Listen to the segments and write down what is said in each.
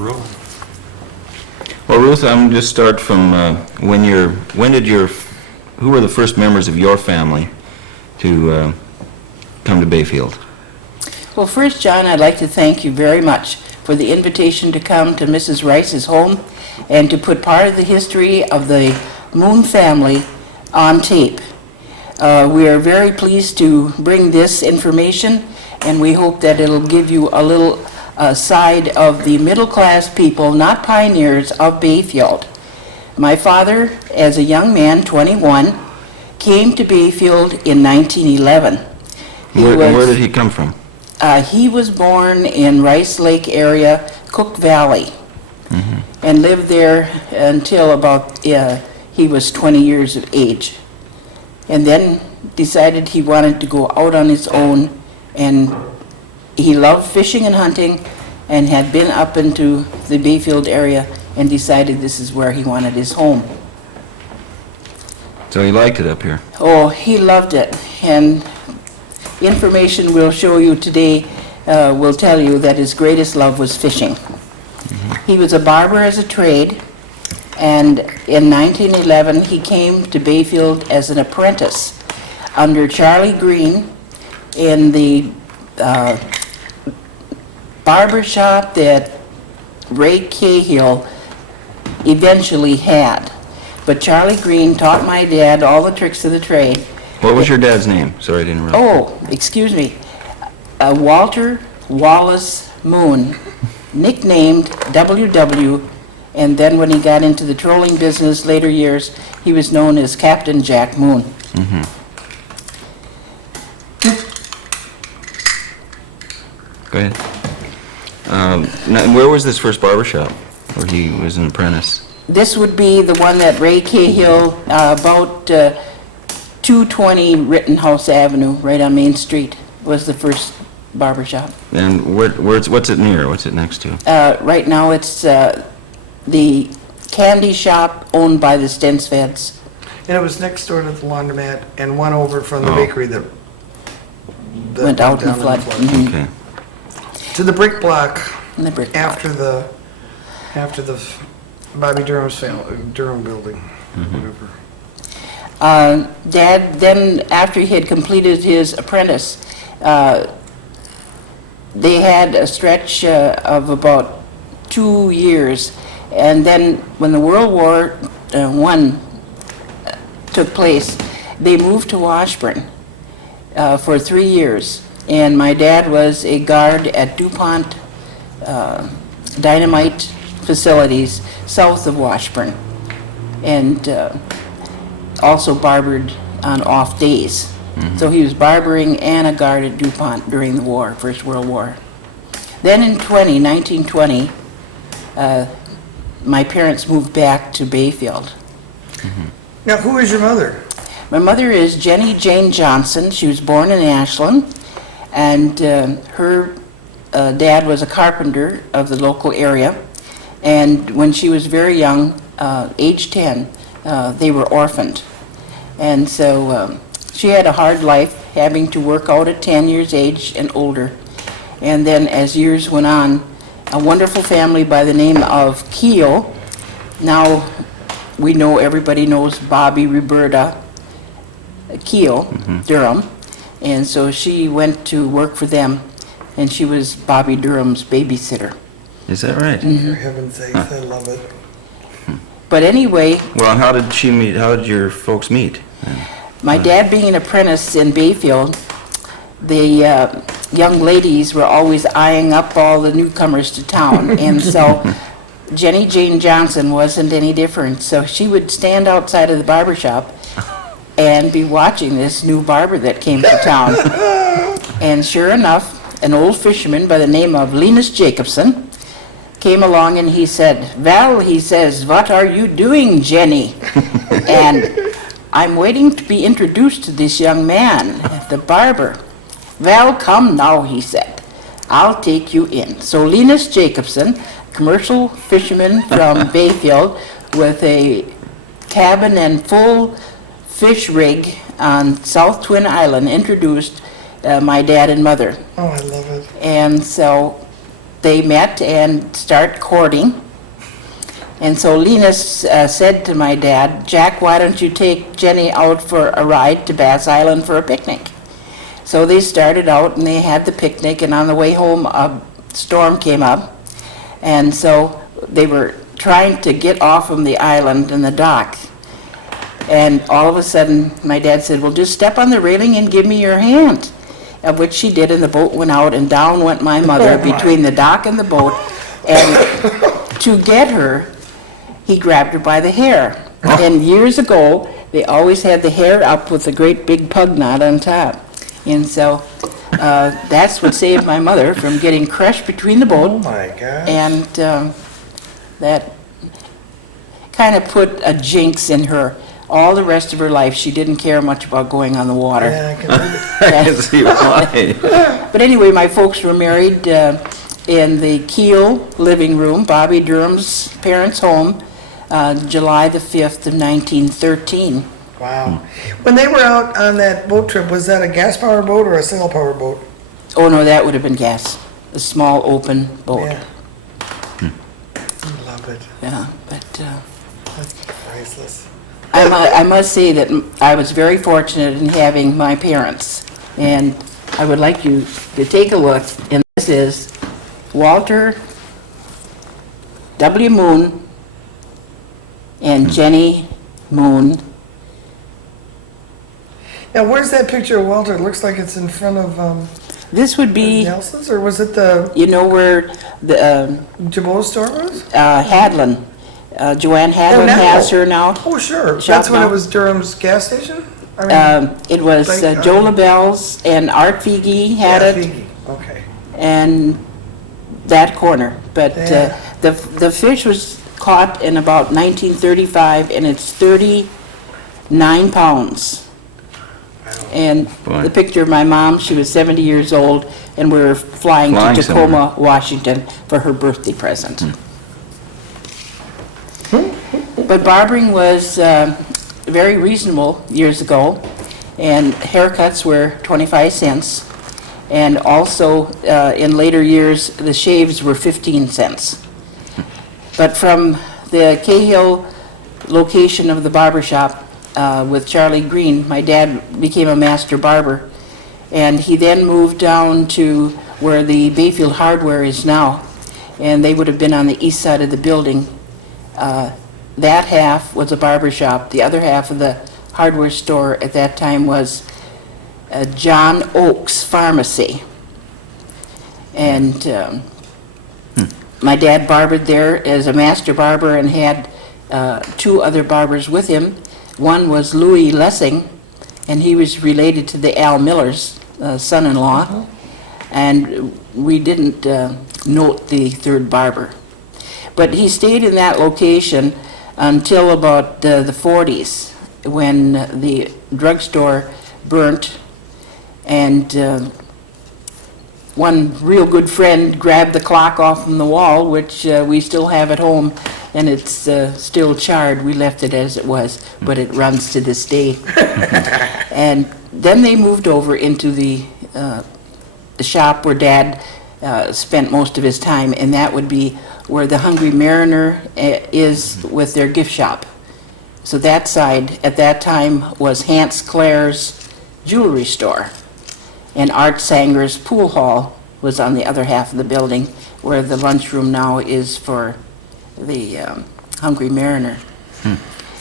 rolling. Well, Ruth, I'm just start from who were the first members of your family to come to Bayfield? Well, first, John, I'd like to thank you very much for the invitation to come to Mrs. Rice's home and to put part of the history of the Moon family on tape. We are very pleased to bring this information, and we hope that it'll give you a little side of the middle-class people, not pioneers, of Bayfield. My father, as a young man, 21, came to Bayfield in 1911. Where did he come from? He was born in Rice Lake area, Cook Valley, and lived there until about he was 20 years of age. And then decided he wanted to go out on his own, and he loved fishing and hunting and had been up into the Bayfield area and decided this is where he wanted his home. So he liked it up here. Oh, he loved it, and information we'll show you today will tell you that his greatest love was fishing. He was a barber as a trade, and in 1911 he came to Bayfield as an apprentice under Charlie Green in the barbershop that Ray Cahill eventually had. But Charlie Green taught my dad all the tricks of the trade. What was your dad's name? Sorry to interrupt. Oh, excuse me. Walter Wallace Moon, nicknamed WW, and then when he got into the trolling business later years, he was known as Captain Jack Moon. Go ahead. Now, where was this first barbershop where he was an apprentice? This would be the one that Ray Cahill, about 220 Rittenhouse Avenue, right on Main Street, was the first barbershop. And what's it near? What's it next to? Right now, it's the candy shop owned by the Stensveds. And it was next door to the laundromat and one over from the bakery that Went out in down the flood. Mhm. Okay. To the brick block In the brick block. after the Bobby Durham building, whatever. Dad, then after he had completed his apprentice, they had a stretch of about 2 years, and then when the World War I took place, they moved to Washburn for 3 years, and my dad was a guard at DuPont Dynamite facilities south of Washburn, and also barbered on off days. So he was barbering and a guard at DuPont during the war, First World War. Then in 1920, my parents moved back to Bayfield. Now, who is your mother? My mother is Jenny Jane Johnson. She was born in Ashland, and her dad was a carpenter of the local area. And when she was very young, age 10, they were orphaned. And so she had a hard life, having to work out at 10 years age and older. And then as years went on, a wonderful family by the name of Keel, now we know, everybody knows Bobby Roberta Keel, Durham. And so she went to work for them, and she was Bobby Durham's babysitter. Is that right? For heaven's sakes, I love it. But anyway, Well, how did she meet? How did your folks meet? my dad being an apprentice in Bayfield, the young ladies were always eyeing up all the newcomers to town. And so Jenny Jane Johnson wasn't any different. So she would stand outside of the barbershop and be watching this new barber that came to town. And sure enough, an old fisherman by the name of Linus Jacobson came along, and he said, "Val," he says, "what are you doing, Jenny?" And I'm waiting to be introduced to this young man, the barber. "Well, come now," he said. "I'll take you in." So Linus Jacobson, commercial fisherman from Bayfield with a cabin and full fish rig on South Twin Island, introduced my dad and mother. Oh, I love it. And so they met and started courting. And so Lena said to my dad, Jack, why don't you take Jenny out for a ride to Bass Island for a picnic? So they started out and they had the picnic, and on the way home a storm came up. And so they were trying to get off from the island and the dock. And all of a sudden my dad said, well, just step on the railing and give me your hand. Of which she did, and the boat went out, and down went my mother between the dock and the boat. And to get her, he grabbed her by the hair. And years ago, they always had the hair up with a great big pug knot on top. And so that's what saved my mother from getting crushed between the boat. Oh my gosh. And that kind of put a jinx in her. All the rest of her life, she didn't care much about going on the water. Yeah, I can believe it. I can see why. But anyway, my folks were married in the Kiel living room, Bobby Durham's parents' home, July the 5th of 1913. Wow. When they were out on that boat trip, was that a gas-powered boat or a single-powered boat? Oh, no, that would have been gas, a small open boat. Yeah. I love it. Yeah, but That's priceless. I must say that I was very fortunate in having my parents. And I would like you to take a look, and this is Walter W. Moon and Jenny Moon. Now, where's that picture of Walter? It looks like it's in front of This would be, Nelson's, or was it the you know, where the Jabot store was? Hadlin, Joanne Hadlin now. has her now. Oh, sure. Shop That's when now. it was Durham's gas station? I mean, It was Like, Joe LaBelle's and Art Figi had yeah, it, Figi. Okay. and that corner. But Yeah. the fish was caught in about 1935, and it's 39 pounds. And Boy. the picture of my mom, she was 70 years old, and we were flying Flying to Tacoma, somewhere. Washington for her birthday present. But barbering was very reasonable years ago, and haircuts were 25 cents. And also, in later years, the shaves were 15 cents. But from the Cahill location of the barbershop with Charlie Green, my dad became a master barber. And he then moved down to where the Bayfield Hardware is now. And they would have been on the east side of the building. That half was a barbershop. The other half of the hardware store at that time was John Oakes Pharmacy. And my dad barbered there as a master barber and had two other barbers with him. One was Louis Lessing, and he was related to the Al Miller's son-in-law. And we didn't note the third barber. But he stayed in that location until about the 40s, when the drugstore burnt, and one real good friend grabbed the clock off from the wall, which we still have at home, and it's still charred. We left it as it was, but it runs to this day. And then they moved over into the shop where Dad spent most of his time, and that would be where the Hungry Mariner is with their gift shop. So that side, at that time, was Hans Clare's jewelry store. And Art Sanger's pool hall was on the other half of the building, where the lunchroom now is for the Hungry Mariner.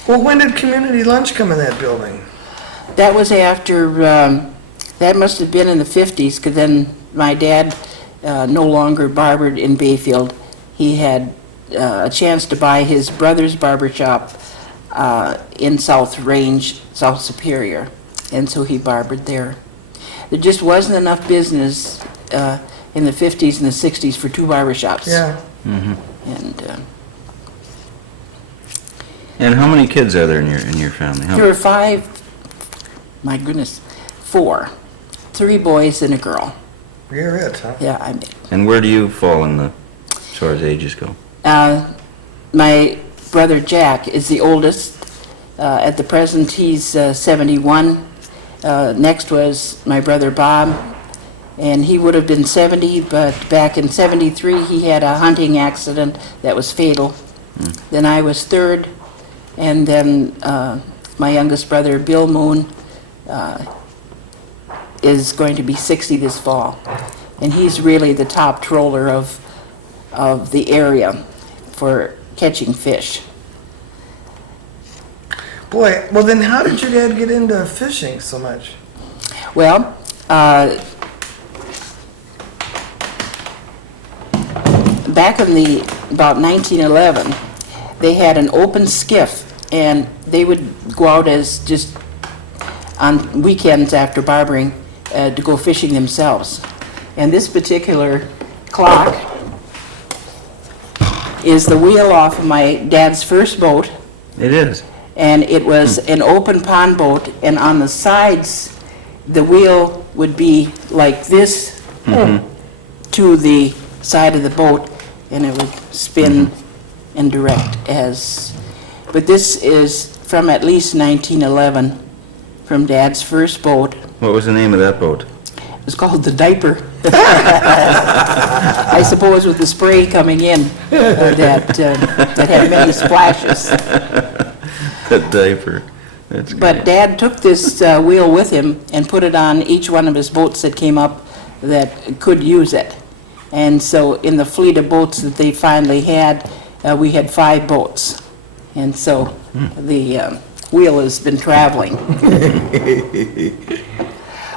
Well, when did community lunch come in that building? That was after, that must have been in the 50s, because then my dad no longer barbered in Bayfield. He had a chance to buy his brother's barbershop in South Range, South Superior, and so he barbered there. There just wasn't enough business in the 50s and the 60s for two barbershops. Yeah. And how many kids are there in your family? There were five, my goodness, four. 3 boys and a girl. You're it, huh? Yeah, I'm And where do you fall in the, as far as ages go? My brother Jack is the oldest. At the present, he's 71. Next was my brother Bob, and he would have been 70, but back in 73, he had a hunting accident that was fatal. Then I was third, and then my youngest brother, Bill Moon, is going to be 60 this fall. And he's really the top troller of the area for catching fish. Boy, well then how did your dad get into fishing so much? Well, back in about 1911, they had an open skiff, and they would go out as just on weekends after barbering to go fishing themselves. And this particular clock is the wheel off of my dad's first boat, It is. and it was an open pond boat, and on the sides, the wheel would be like this to the side of the boat, and it would spin and direct as, but this is from at least 1911, from Dad's first boat. What was the name of that boat? It was called the Diaper. I suppose with the spray coming in, that had many splashes. The Diaper. That's great. But Dad took this wheel with him and put it on each one of his boats that came up that could use it. And so in the fleet of boats that they finally had, we had 5 boats. And so the wheel has been traveling.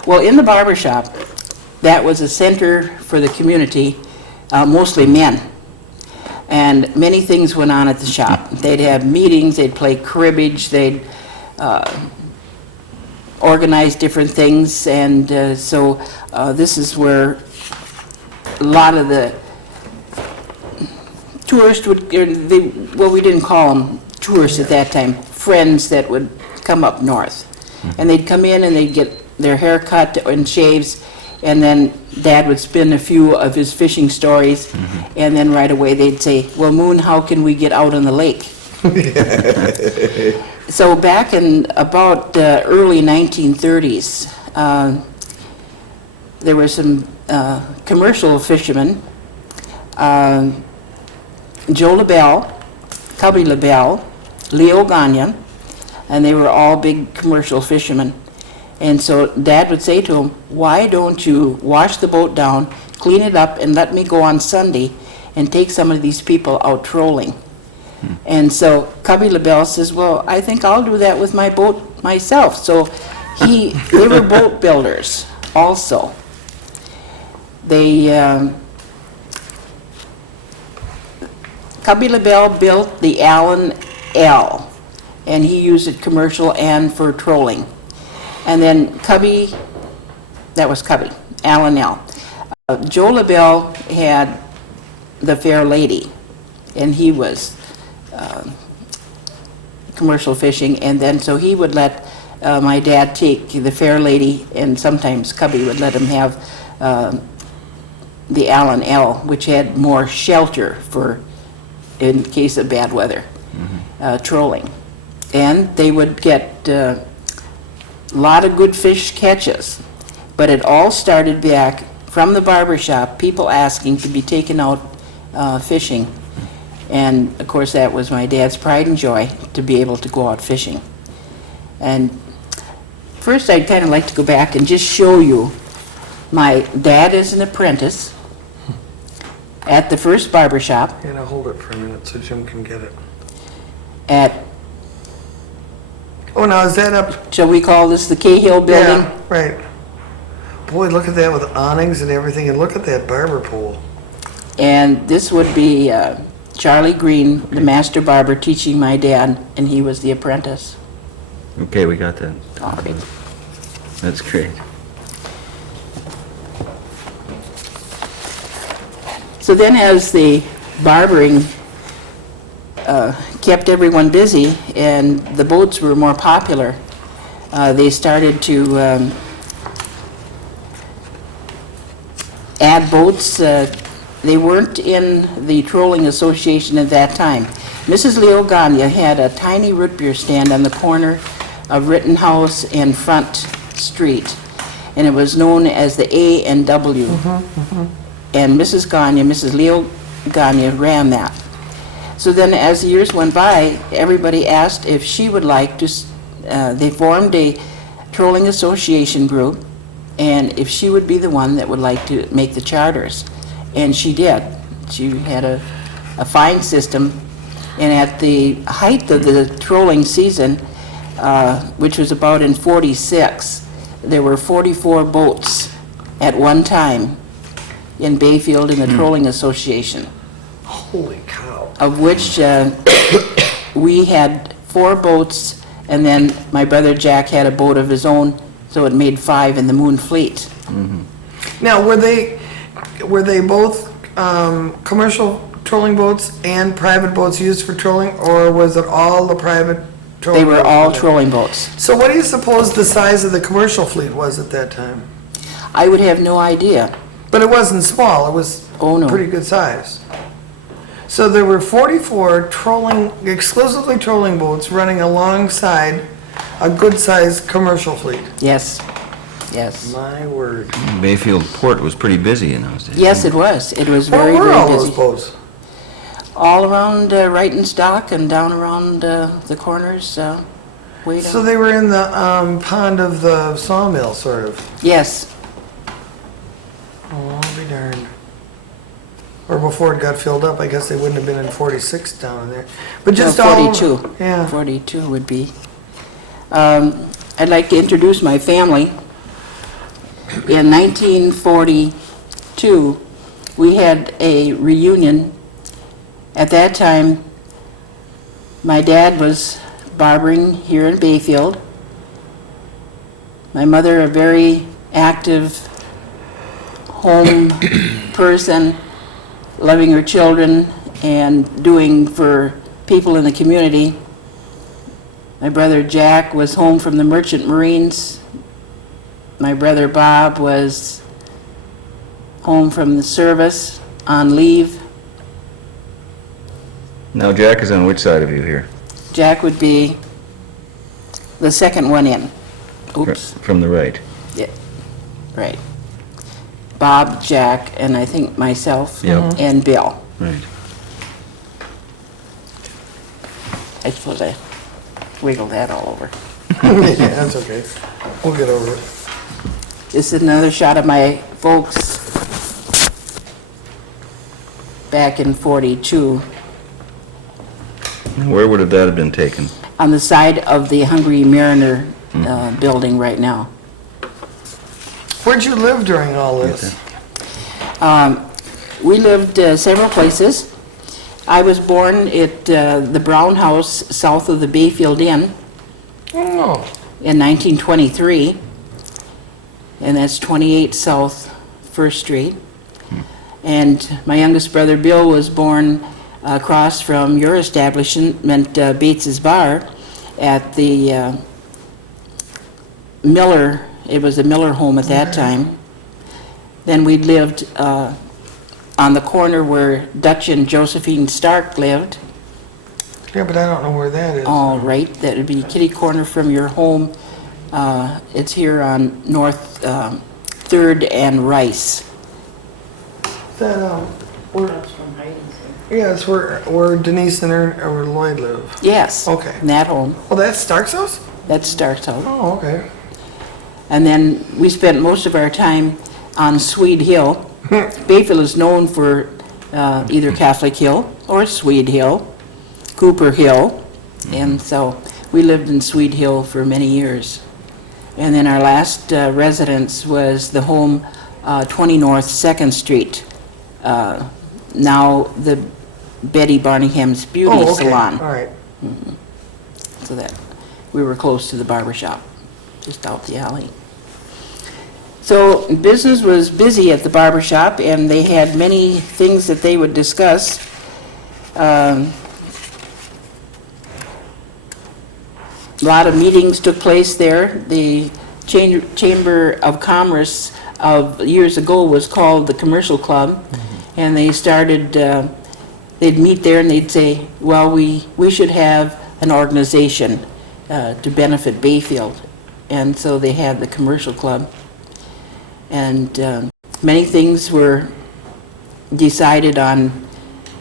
Well, in the barbershop, that was a center for the community, mostly men. And many things went on at the shop. They'd have meetings, they'd play cribbage, they'd organize different things, and so this is where a lot of the tourists would, well, we didn't call them tourists at that time, friends that would come up north. And they'd come in and they'd get their hair cut and shaves, and then Dad would spin a few of his fishing stories, and then right away they'd say, well, Moon, how can we get out on the lake? So back in about the early 1930s, there were some commercial fishermen, Joe LaBelle, Cubby LaBelle, Leo Gagne, and they were all big commercial fishermen. And so Dad would say to him, why don't you wash the boat down, clean it up, and let me go on Sunday and take some of these people out trolling? And so Cubby LaBelle says, well, I think I'll do that with my boat myself. So they were boat builders also. They, Cubby LaBelle built the Allen L, and he used it commercial and for trolling. And then Cubby, that was Cubby, Allen L. Joe LaBelle had the Fair Lady, and he was commercial fishing, and then so he would let my dad take the Fair Lady, and sometimes Cubby would let him have the Allen L, which had more shelter for in case of bad weather, trolling. And they would get a lot of good fish catches, but it all started back from the barbershop, people asking to be taken out fishing. And of course that was my dad's pride and joy, to be able to go out fishing. And first I'd kind of like to go back and just show you my dad as an apprentice at the first barbershop. Yeah, now hold it for a minute so Jim can get it. Oh, now is that up? Shall we call this the Cahill building? Yeah, right. Boy, look at that with awnings and everything, and look at that barber pole. And this would be Charlie Green, the master barber, teaching my dad, and he was the apprentice. Okay, we got that. All right. That's great. So then as the barbering kept everyone busy and the boats were more popular, they started to add boats. They weren't in the trolling association at that time. Mrs. Leo Gagne had a tiny root beer stand on the corner of Rittenhouse and Front Street. and it was known as the A and W. And Mrs. Leo Gagne ran that. So then as the years went by, everybody asked if she would like to, they formed a trolling association group, and if she would be the one that would like to make the charters. And she did. She had a fine system, and at the height of the trolling season, which was about in 46, there were 44 boats at one time in Bayfield in the Trolling Association, Holy cow. of which we had 4 boats, and then my brother Jack had a boat of his own, so it made 5 in the Moon Fleet. Now, were they both commercial trolling boats and private boats used for trolling, or was it all the private trolling They were boats? all trolling boats. So what do you suppose the size of the commercial fleet was at that time? I would have no idea. But it wasn't small, it was Oh, no. pretty good size. So there were 44 exclusively trolling boats running alongside a good-sized commercial fleet. Yes, yes. My word. Bayfield Port was pretty busy in those days. Yes, it was. It was Where very, were very all those busy. boats? All around Wrighton's Dock and down around the corners, way So down. they were in the pond of the sawmill, sort of. Yes, Oh, I'll be darned. Or before it got filled up, I guess they wouldn't have been in 46 down there. But just all... 42. Yeah. 42 would be. I'd like to introduce my family. In 1942, we had a reunion. At that time, my dad was barbering here in Bayfield. My mother, a very active home person, loving her children and doing for people in the community. My brother Jack was home from the Merchant Marines. My brother Bob was home from the service on leave. Now Jack is on which side of you here? Jack would be the second one in. Oops, From the right. yeah, right. Bob, Jack, and I think myself Yep. and Bill. Right. I suppose I wiggled that all over. Yeah, that's okay. We'll get over it. This is another shot of my folks back in 42 Where would that have been taken? on the side of the Hungry Mariner building right now. Where'd you live during all this? We lived several places. I was born at the Brown House south of the Bayfield Inn Oh, in 1923, and that's 28 South First Street. And my youngest brother Bill was born across from your establishment, Bates's Bar, at the Miller. It was a Miller home at that time. Then we lived on the corner where Dutch and Josephine Stark lived. yeah, but I don't know where that is. All right, that would be kitty corner from your home. It's here on North 3rd and Rice. That, where, yeah, it's where Denise and or Lloyd live. Yes. Okay. In that home. Oh, that's Stark's house? That's Stark's house. Oh, okay. And then we spent most of our time on Swede Hill. Bayfield is known for either Catholic Hill or Swede Hill, Cooper Hill, and so we lived in Swede Hill for many years. And then our last residence was the home 20 North 2nd Street, now the Betty Barningham's Beauty Oh, okay, Salon. all right. So that we were close to the barbershop, just out the alley. So business was busy at the barbershop, and they had many things that they would discuss. A lot of meetings took place there. The Chamber of Commerce of years ago was called the Commercial Club, and they started, they'd meet there and they'd say, well, we should have an organization to benefit Bayfield. And so they had the Commercial Club. And many things were decided on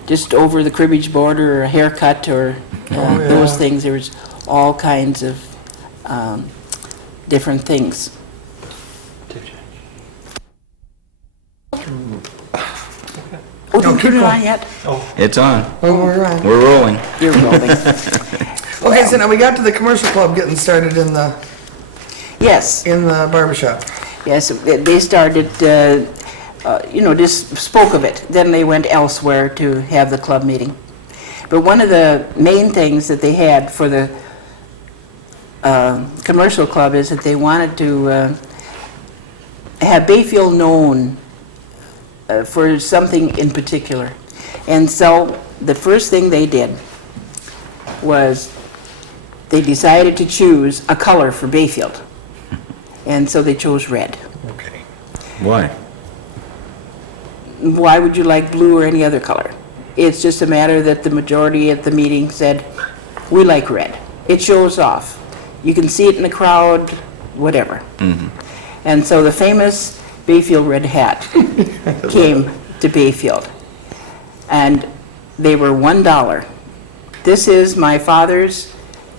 just over the cribbage board or a haircut or those things. There was all kinds of different things. Oh, No, didn't keep put it going. on yet? It's on. Oh, we're on. We're rolling. You're rolling. Okay, so now we got to the commercial club getting started in the Yes, barbershop. yes, they started, just spoke of it. Then they went elsewhere to have the club meeting. But one of the main things that they had for the commercial club is that they wanted to have Bayfield known for something in particular. And so the first thing they did was they decided to choose a color for Bayfield. And so they chose red. Okay. Why? Why would you like blue or any other color? It's just a matter that the majority at the meeting said, we like red. It shows off. You can see it in the crowd, whatever. And so the famous Bayfield red hat came to Bayfield. And they were $1. This is my father's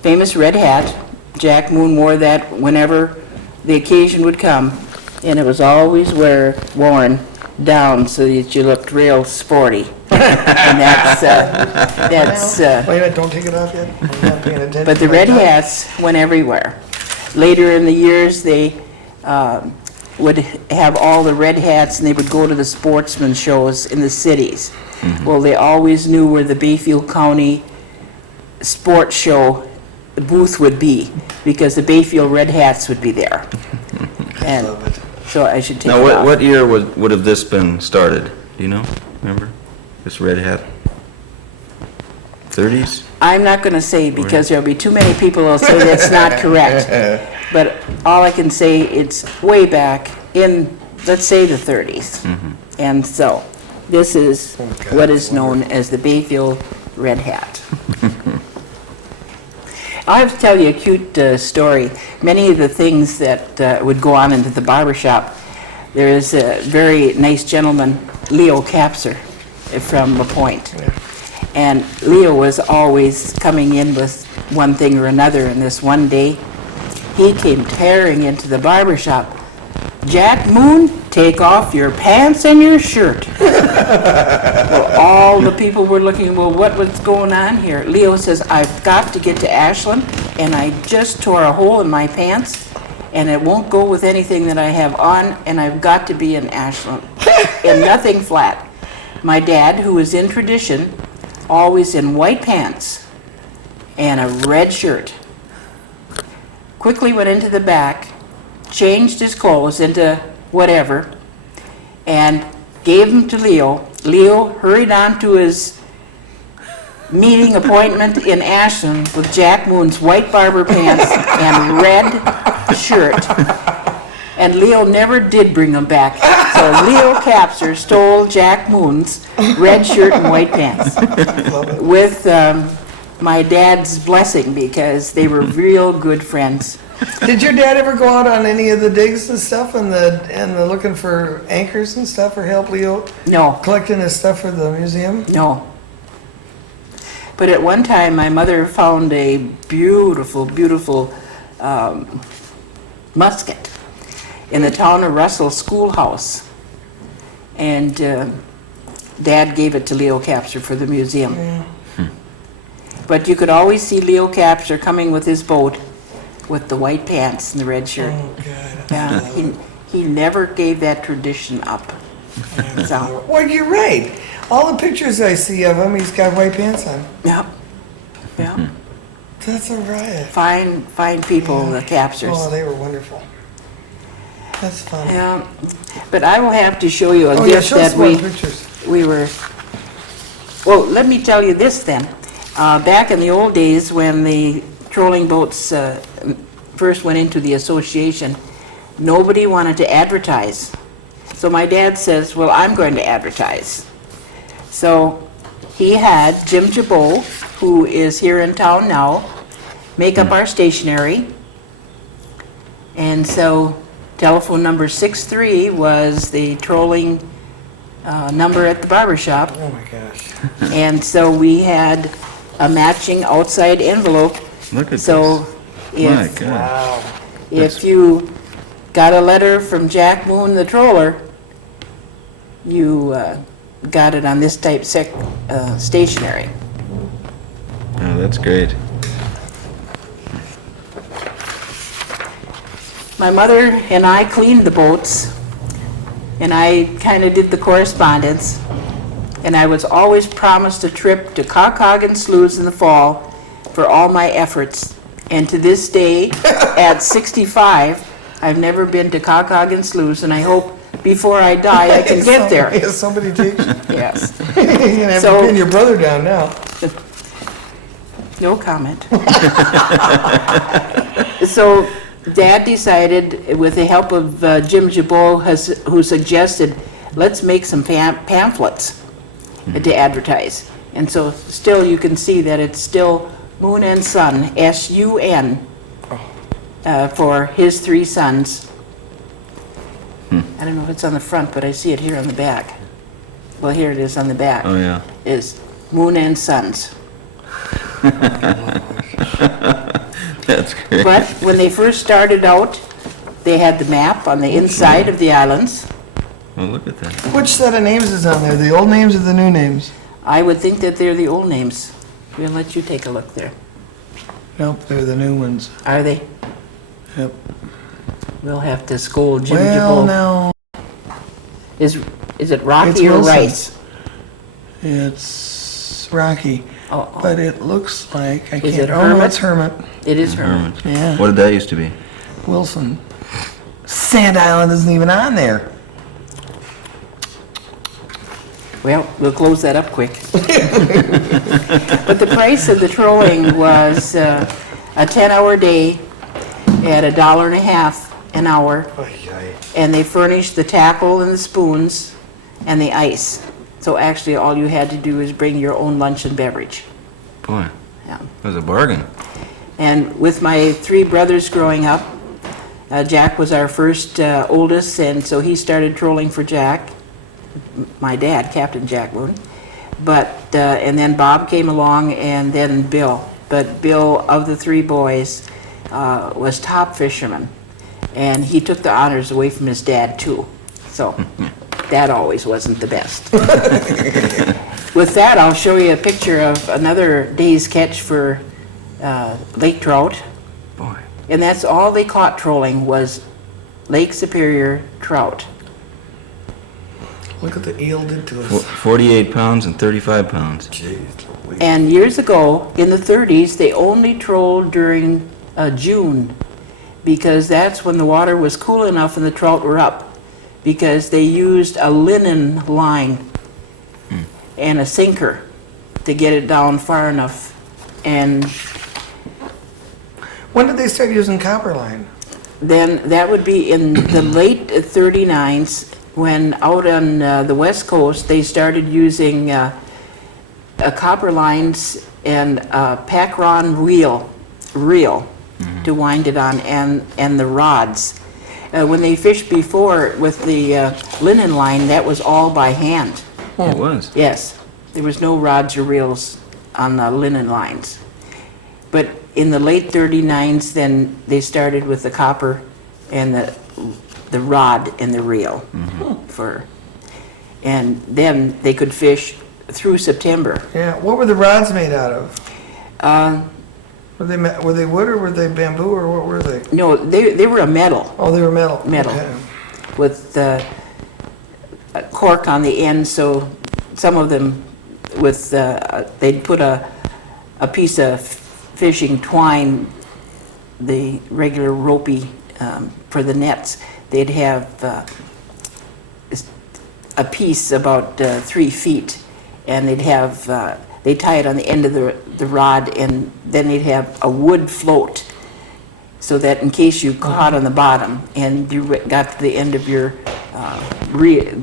famous red hat. Jack Moon wore that whenever the occasion would come. And it was always worn down so that you looked real sporty. And that's Wait a minute, don't take it off yet. I'm not paying attention. but the red hats went everywhere. Later in the years, they would have all the red hats, and they would go to the sportsman shows in the cities. Well, they always knew where the Bayfield County sports show booth would be, because the Bayfield red hats would be there. And Love it. so I should take Now, it what, off. what year would have this been started? Do you know? Remember? This red hat? 30s? I'm not going to say, because there'll be too many people who'll say that's not correct. But all I can say, it's way back in, let's say, the 30s. And so, this is what is known as the Bayfield red hat. I have to tell you a cute story. Many of the things that would go on into the barbershop, there is a very nice gentleman, Leo Capser, from LaPointe. And Leo was always coming in with one thing or another, and this one day, he came tearing into the barbershop. Jack Moon, take off your pants and your shirt. Well, all the people were looking, well, what was going on here? Leo says, I've got to get to Ashland, and I just tore a hole in my pants, and it won't go with anything that I have on, and I've got to be in Ashland. And nothing flat. My dad, who was in tradition, always in white pants and a red shirt, quickly went into the back, changed his clothes into whatever, and gave them to Leo. Leo hurried on to his meeting appointment in Ashland with Jack Moon's white barber pants and red shirt. And Leo never did bring them back. So Leo Capser stole Jack Moon's red shirt and white pants with my dad's blessing, because they were real good friends. Did your dad ever go out on any of the digs and stuff and the looking for anchors and stuff, or help Leo No, collecting his stuff for the museum? no. But at one time, my mother found a beautiful, beautiful musket in the town of Russell schoolhouse. And Dad gave it to Leo Capser for the museum. Yeah. But you could always see Leo Capser coming with his boat with the white pants and the red shirt. Oh, God. Yeah, he never gave that tradition up. So, Well, you're right. All the pictures I see of him, he's got white pants on. yeah, yeah. That's a riot. Fine people, the Oh, Capsers. they were wonderful. That's fun. Yeah, but I will have to show you a Oh, yeah, gift show us that more pictures. we were, well, let me tell you this then. Back in the old days, when the trolling boats first went into the association, nobody wanted to advertise. So my dad says, well, I'm going to advertise. So he had Jim Jabot, who is here in town now, make up our stationery. And so Telephone number 63 was the trolling number at the Barbershop. Oh, my gosh. And so we had a matching outside envelope. Look at So this. My if, God. Wow. if you got a letter from Jack Moon, the troller, you got it on this type stationery. Oh, that's great. My mother and I cleaned the boats, and I kind of did the correspondence, and I was always promised a trip to Cockhagen Sloughs in the fall for all my efforts. And to this day, at 65, I've never been to Cockhagen Sloughs, and I hope before I die I can get there. If somebody takes you. Yes. You're gonna have So- to pin your brother down now. No comment. So Dad decided, with the help of Jim Jabot, who suggested, let's make some pamphlets to advertise. And so still you can see that it's still Moon and Son, S-U-N, for his 3 sons. I don't know if it's on the front, but I see it here on the back. Well, here it is on the back. Oh, yeah. Is Moon and Sons. That's great. But when they first started out, they had the map on the inside of the islands. Well, look at that. Which set of names is on there? The old names or the new names? I would think that they're the old names. We'll let you take a look there. Nope, they're the new ones. Are they? Yep. We'll have to scold Jim Well, Jabot. now, Is it Rocky It's or Wilson. Rice? it's Rocky, Oh, but it looks like, I Is can't, it oh, no, Hermit? it's Hermit. it is Herman. Hermit. Yeah. What did that used to be? Wilson. Sand Island isn't even on there. Well, we'll close that up quick. But the price of the trolling was a 10-hour day at $1.50 an hour, and they furnished the tackle and the spoons and the ice. So actually, all you had to do is bring your own lunch and beverage. Boy, Yeah. that was a bargain. And with my 3 brothers growing up, Jack was our first oldest, and so he started trolling for Jack, my dad, Captain Jack Moon. But, and then Bob came along, and then Bill. But Bill, of the 3 boys, was top fisherman, and he took the honors away from his dad too. So that always wasn't the best. With that, I'll show you a picture of another day's catch for lake trout. Boy. And that's all they caught trolling was Lake Superior trout. Look what the eel did to Fo- us. 48 pounds and 35 pounds. And years ago, in the 30s, they only trolled during June, because that's when the water was cool enough and the trout were up, because they used a linen line and a sinker to get it down far enough. And When did they start using copper line? then that would be in the late 39s, when out on the west coast, they started using copper lines and pack-on reel to wind it on, and the rods. When they fished before with the linen line, that was all by hand. It was. Yes, there was no rods or reels on the linen lines. But in the late 39s, then they started with the copper and the rod and the reel and then they could fish through September. Yeah, what were the rods made out of? Uh, Were they wood or were they bamboo or what were they? no, they were a metal Oh, they were metal. Metal. Okay. with a cork on the end, so some of them with, they'd put a piece of fishing twine, the regular ropey for the nets. They'd have a piece about 3 feet, and they'd have, they tie it on the end of the rod, and then they'd have a wood float, so that in case you caught on the bottom and you got to the end of your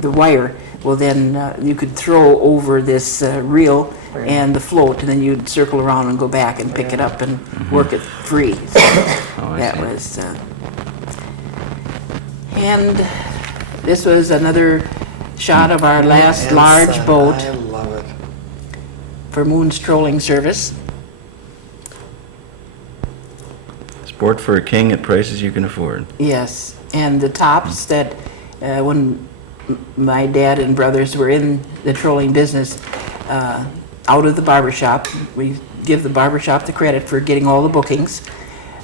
the wire, well then you could throw over this reel and the float, and then you'd circle around and go back and pick it up and work it free. So Oh, I that see. was, And this was another shot of our last And large sun. boat I love it. for Moon's trolling service. Sport for a king at prices you can afford. Yes, and the tops that, when my dad and brothers were in the trolling business, out of the barbershop, we give the barbershop the credit for getting all the bookings.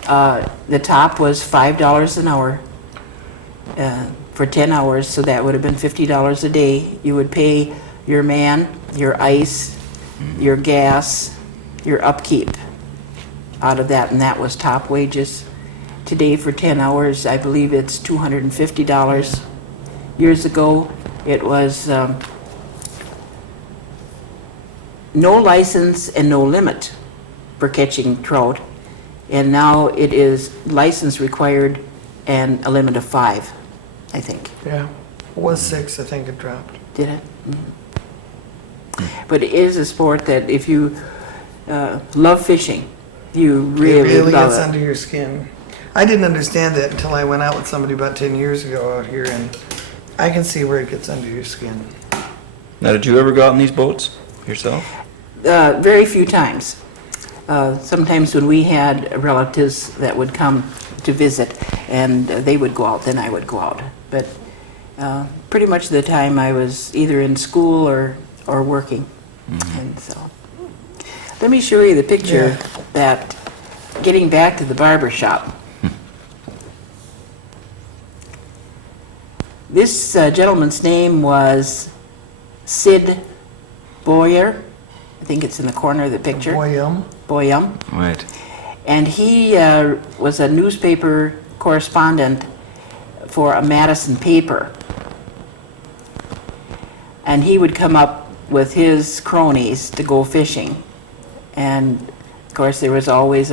The top was $5 an hour for 10 hours, so that would have been $50 a day. You would pay your man, your ice, your gas, your upkeep out of that, and that was top wages. Today for 10 hours, I believe it's $250. Years ago, it was no license and no limit for catching trout. And now it is license required and a limit of 5, I think. Yeah. It was 6, I think it dropped. Did it? But it is a sport that if you love fishing, you It really really love gets it. under your skin. I didn't understand that until I went out with somebody about 10 years ago out here, and I can see where it gets under your skin. Now, did you ever go out in these boats yourself? Very few times. Sometimes when we had relatives that would come to visit and they would go out, then I would go out. But pretty much the time I was either in school or working. And so, let me show you the picture that, getting back to the barber shop. This gentleman's name was Sid Boyer. I think it's in the corner of the picture. Boyum. Right. And he was a newspaper correspondent for a Madison paper. And he would come up with his cronies to go fishing. And of course, there was always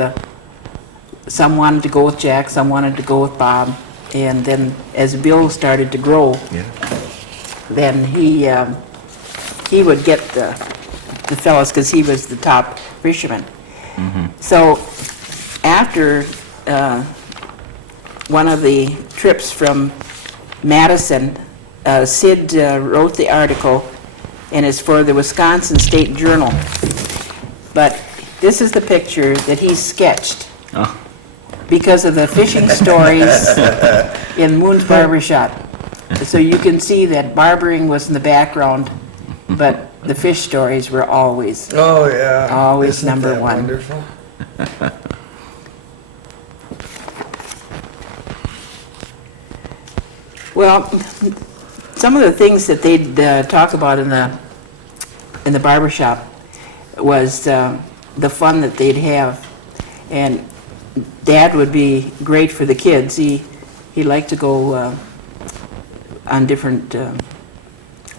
some wanted to go with Jack, some wanted to go with Bob. And then as Bill started to grow, Yeah. then he would get the fellas because he was the top fisherman. So after one of the trips from Madison, Sid wrote the article, and it's for the Wisconsin State Journal. But this is the picture that he sketched Oh, because of the fishing stories in Moon's Barbershop. So you can see that barbering was in the background, but the fish stories were always. Oh, yeah. Always Isn't number that one. Wonderful. Well, some of the things that they'd talk about in the barbershop was the fun that they'd have. And Dad would be great for the kids. He liked to go on different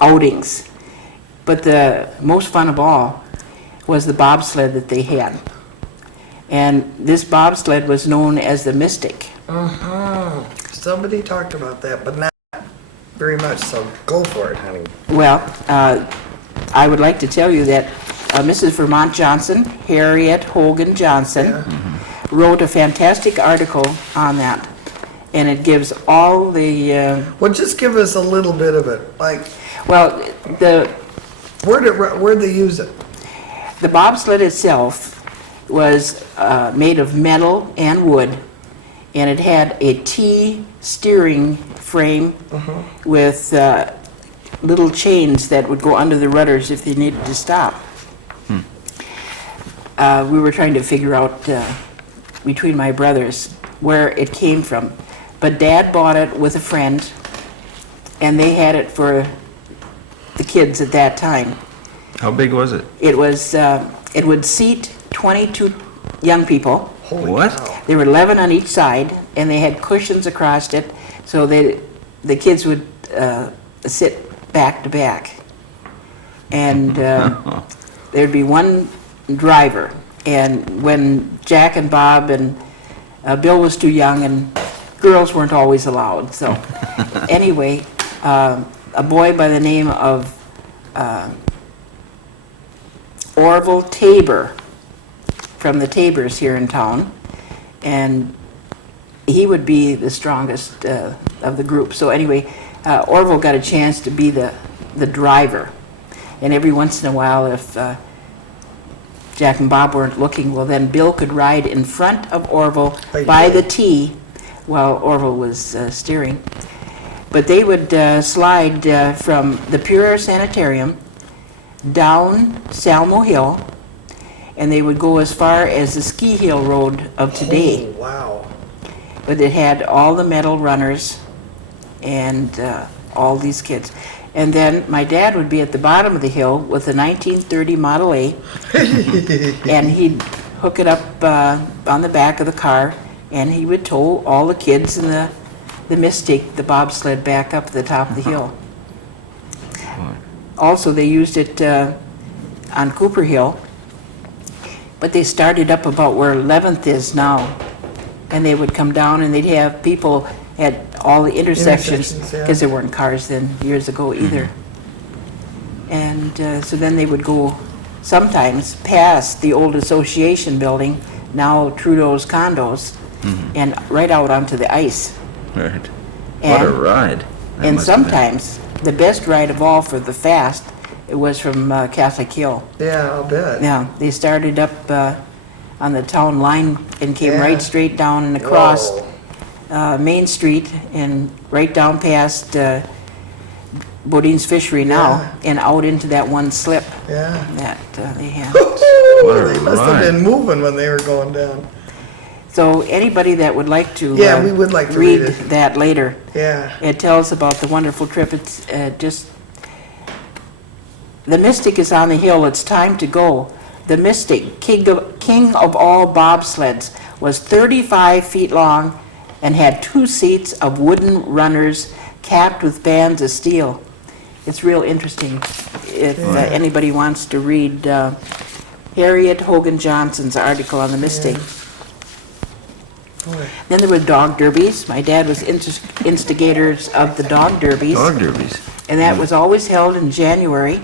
outings. But the most fun of all was the bobsled that they had. And this bobsled was known as the Mystic. Somebody talked about that, but not very much, so go for it, honey. Well, I would like to tell you that Mrs. Vermont Johnson, Harriet Hogan Johnson, wrote a fantastic article on that. And it gives all the, Well, just give us a little bit of it. Like, well, where'd they use it? the bobsled itself was made of metal and wood, and it had a T steering frame with little chains that would go under the rudders if they needed to stop. We were trying to figure out between my brothers where it came from, but Dad bought it with a friend, and they had it for the kids at that time. how big was it? It was, it would seat 22 young people. Holy What? cow. There were 11 on each side, and they had cushions across it, so the kids would sit back to back. And there'd be one driver, and when Jack and Bob and Bill was too young, and girls weren't always allowed, so anyway, a boy by the name of Orville Tabor from the Tabors here in town, and he would be the strongest of the group. So anyway, Orville got a chance to be the driver. And every once in a while, if Jack and Bob weren't looking, well, then Bill could ride in front of Orville by the tee while Orville was steering. But they would slide from the Pure Air Sanitarium down Salmo Hill, and they would go as far as the Ski Hill Road of today. Oh, wow. But it had all the metal runners and all these kids. And then my dad would be at the bottom of the hill with a 1930 Model A, and he'd hook it up on the back of the car, and he would tow all the kids in the Mystic, the bobsled, back up to the top of the hill. Also, they used it on Cooper Hill, but they started up about where 11th is now, and they would come down and they'd have people at all the intersections, because there weren't cars then years ago either. And so then they would go sometimes past the old association building, now Trudeau's condos, and right out onto the ice. Right. What a ride. That And must have been. sometimes, the best ride of all for the fast, it was from Catholic Hill. Yeah, I'll bet. Yeah, they started up on the town line and came Yeah. right straight down and across Whoa. Main Street and right down past Bodine's Fishery now and out into that one slip Yeah. that they had. What a They must have ride. been moving when they were going down. So anybody that would like to Yeah, we would like to read it. that later, Yeah. it tells about the wonderful trip. It's just, the Mystic is on the hill, it's time to go. The Mystic, king of all bobsleds, was 35 feet long and had 2 seats of wooden runners capped with bands of steel. It's real interesting if anybody wants to read Harriet Hogan Johnson's article on the Mystic. Boy. Then there were dog derbies. My dad was instigators of the dog derbies. Dog derbies. And that was always held in January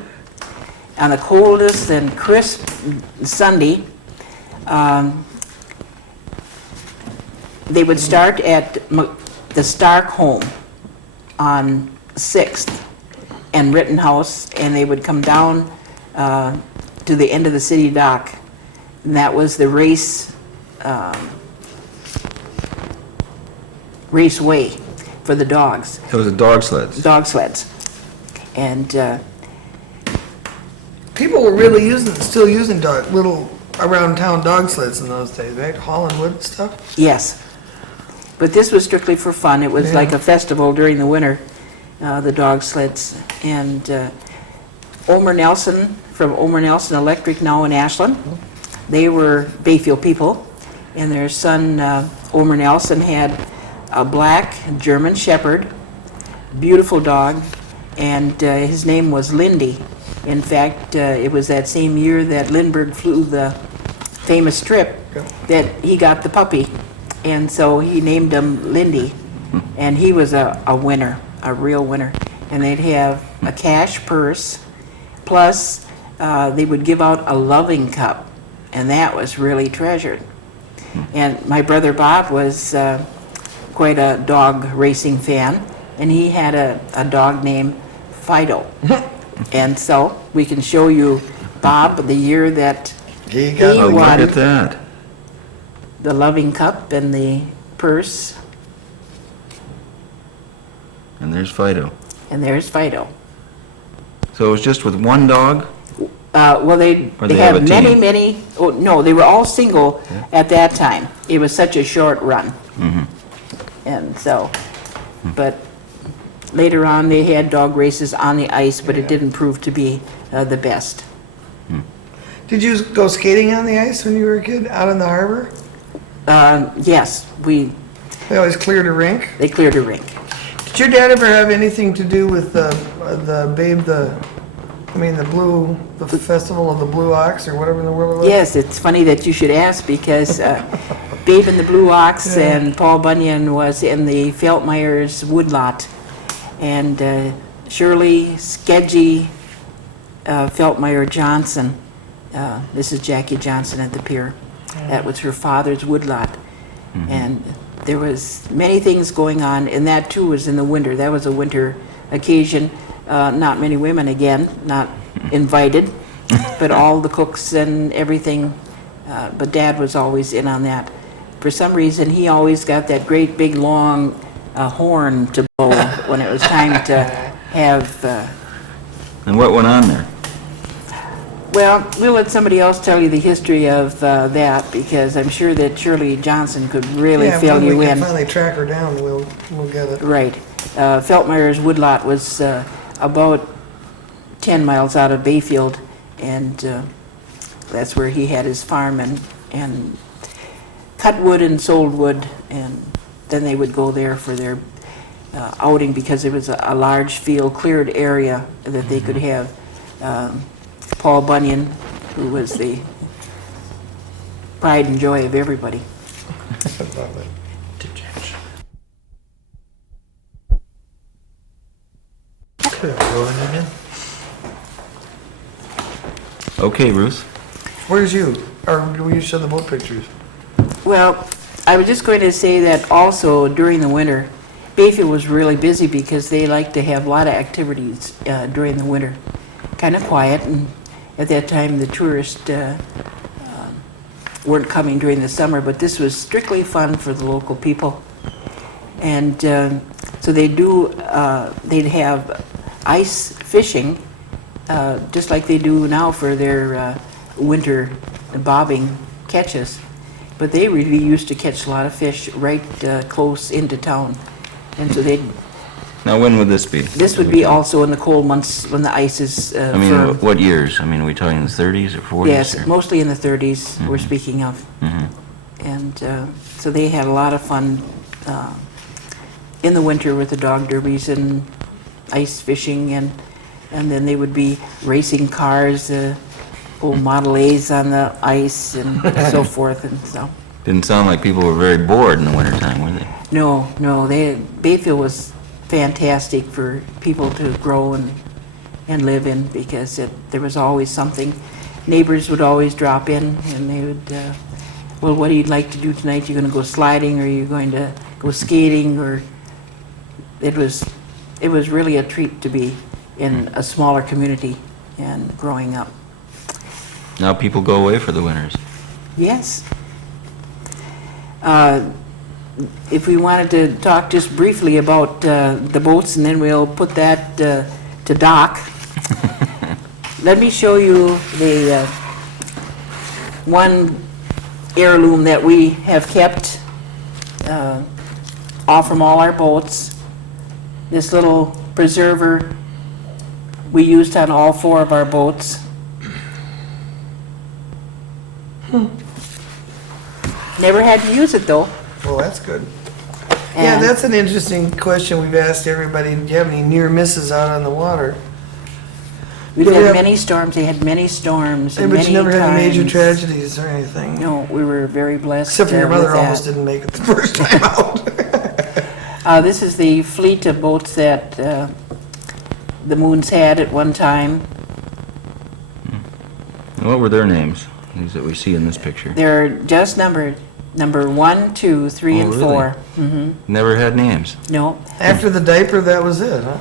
on the coldest and crisp Sunday. They would start at the Stark home on 6th and Rittenhouse, and they would come down to the end of the city dock. And that was the raceway for the dogs, Those are dog sleds. dog sleds. And People were really still using little around town dog sleds in those days, right? Hauling wood and stuff? yes, but this was strictly for fun. It was like a festival during the winter, the dog sleds. And Omer Nelson from Omer Nelson Electric, now in Ashland, they were Bayfield people, and their son Omer Nelson had a black German Shepherd, beautiful dog, and his name was Lindy. In fact, it was that same year that Lindbergh flew the famous trip that he got the puppy, and so he named him Lindy, and he was a winner, a real winner. And they'd have a cash purse, plus they would give out a loving cup, and that was really treasured. And my brother Bob was quite a dog racing fan, and he had a dog named Fido. And so we can show you Bob the year that He He Oh, look won. at that. the loving cup and the purse, And there's Fido. and there's Fido. So it was just with one dog? Well, they Or they have a had team? many, oh, no, they were all single at that time. It was such a short run. And so, but later on, they had dog races on the ice, but it didn't prove to be the best. Did you go skating on the ice when you were a kid, out in the harbor? Yes, They always cleared a rink. they cleared a rink. Did your dad ever have anything to do with the festival of the Blue Ox, or whatever in the world it was? Yes, it's funny that you should ask, because Babe and the Blue Ox and Paul Bunyan was in the Feltmeyer's woodlot. And Shirley Skedgy Feltmeyer Johnson, this is Jackie Johnson at the pier. That was her father's woodlot. And there was many things going on, and that too was in the winter. That was a winter occasion. Not many women, again, not invited, but all the cooks and everything. But Dad was always in on that. For some reason, he always got that great big long horn to blow when it was time to have. And what went on there? Well, we'll let somebody else tell you the history of that, because I'm sure that Shirley Johnson could really fill you Yeah, when we in. can finally track her down, we'll get it. Right. Feltmeyer's woodlot was about 10 miles out of Bayfield, and that's where he had his farm and cut wood and sold wood, and then they would go there for their outing, because it was a large field, cleared area that they could have. Paul Bunyan, who was the pride and joy of everybody. I love it. Okay, Ruth. Where's you? Or do we show the boat pictures? Well, I was just going to say that also during the winter, Bayfield was really busy because they like to have a lot of activities during the winter. Kind of quiet, and at that time the tourists weren't coming during the summer, but this was strictly fun for the local people. And so they'd have ice fishing, just like they do now for their winter bobbing catches. But they really used to catch a lot of fish right close into town. And so they'd. Now, when would this be? This would be also in the cold months when the ice is I mean, firm. what years? I mean, are we talking the 30s or 40s? Yes, or? mostly in the 30s, we're speaking of. And so they had a lot of fun in the winter with the dog derbies and ice fishing, and then they would be racing cars, old Model A's on the ice and so forth, and so. Didn't sound like people were very bored in the wintertime, were they? No, Bayfield was fantastic for people to grow and live in, because there was always something. Neighbors would always drop in, and they would, well, what do you like to do tonight? You going to go sliding, or you going to go skating? Or it was really a treat to be in a smaller community and growing up. Now people go away for the winters. Yes. If we wanted to talk just briefly about the boats, and then we'll put that to dock. Let me show you the one heirloom that we have kept all from all our boats. This little preserver we used on all 4 of our boats. Never had to use it, though. Well, that's good. Yeah, And- that's an interesting question we've asked everybody. Do you have any near misses out on the water? We've Yeah, we had have- many storms. They had many storms Hey, and but many you never had any major times. tragedies or anything? No, we were very blessed. Except for your with mother that. almost didn't make it the first time out. This is the fleet of boats that the Moons had at one time. And what were their names? These that we see in this picture. They're just numbered, number 1, 2, 3, Oh, and really? 4. Mm-hmm. Never had names. No. After the diaper, that was it, huh?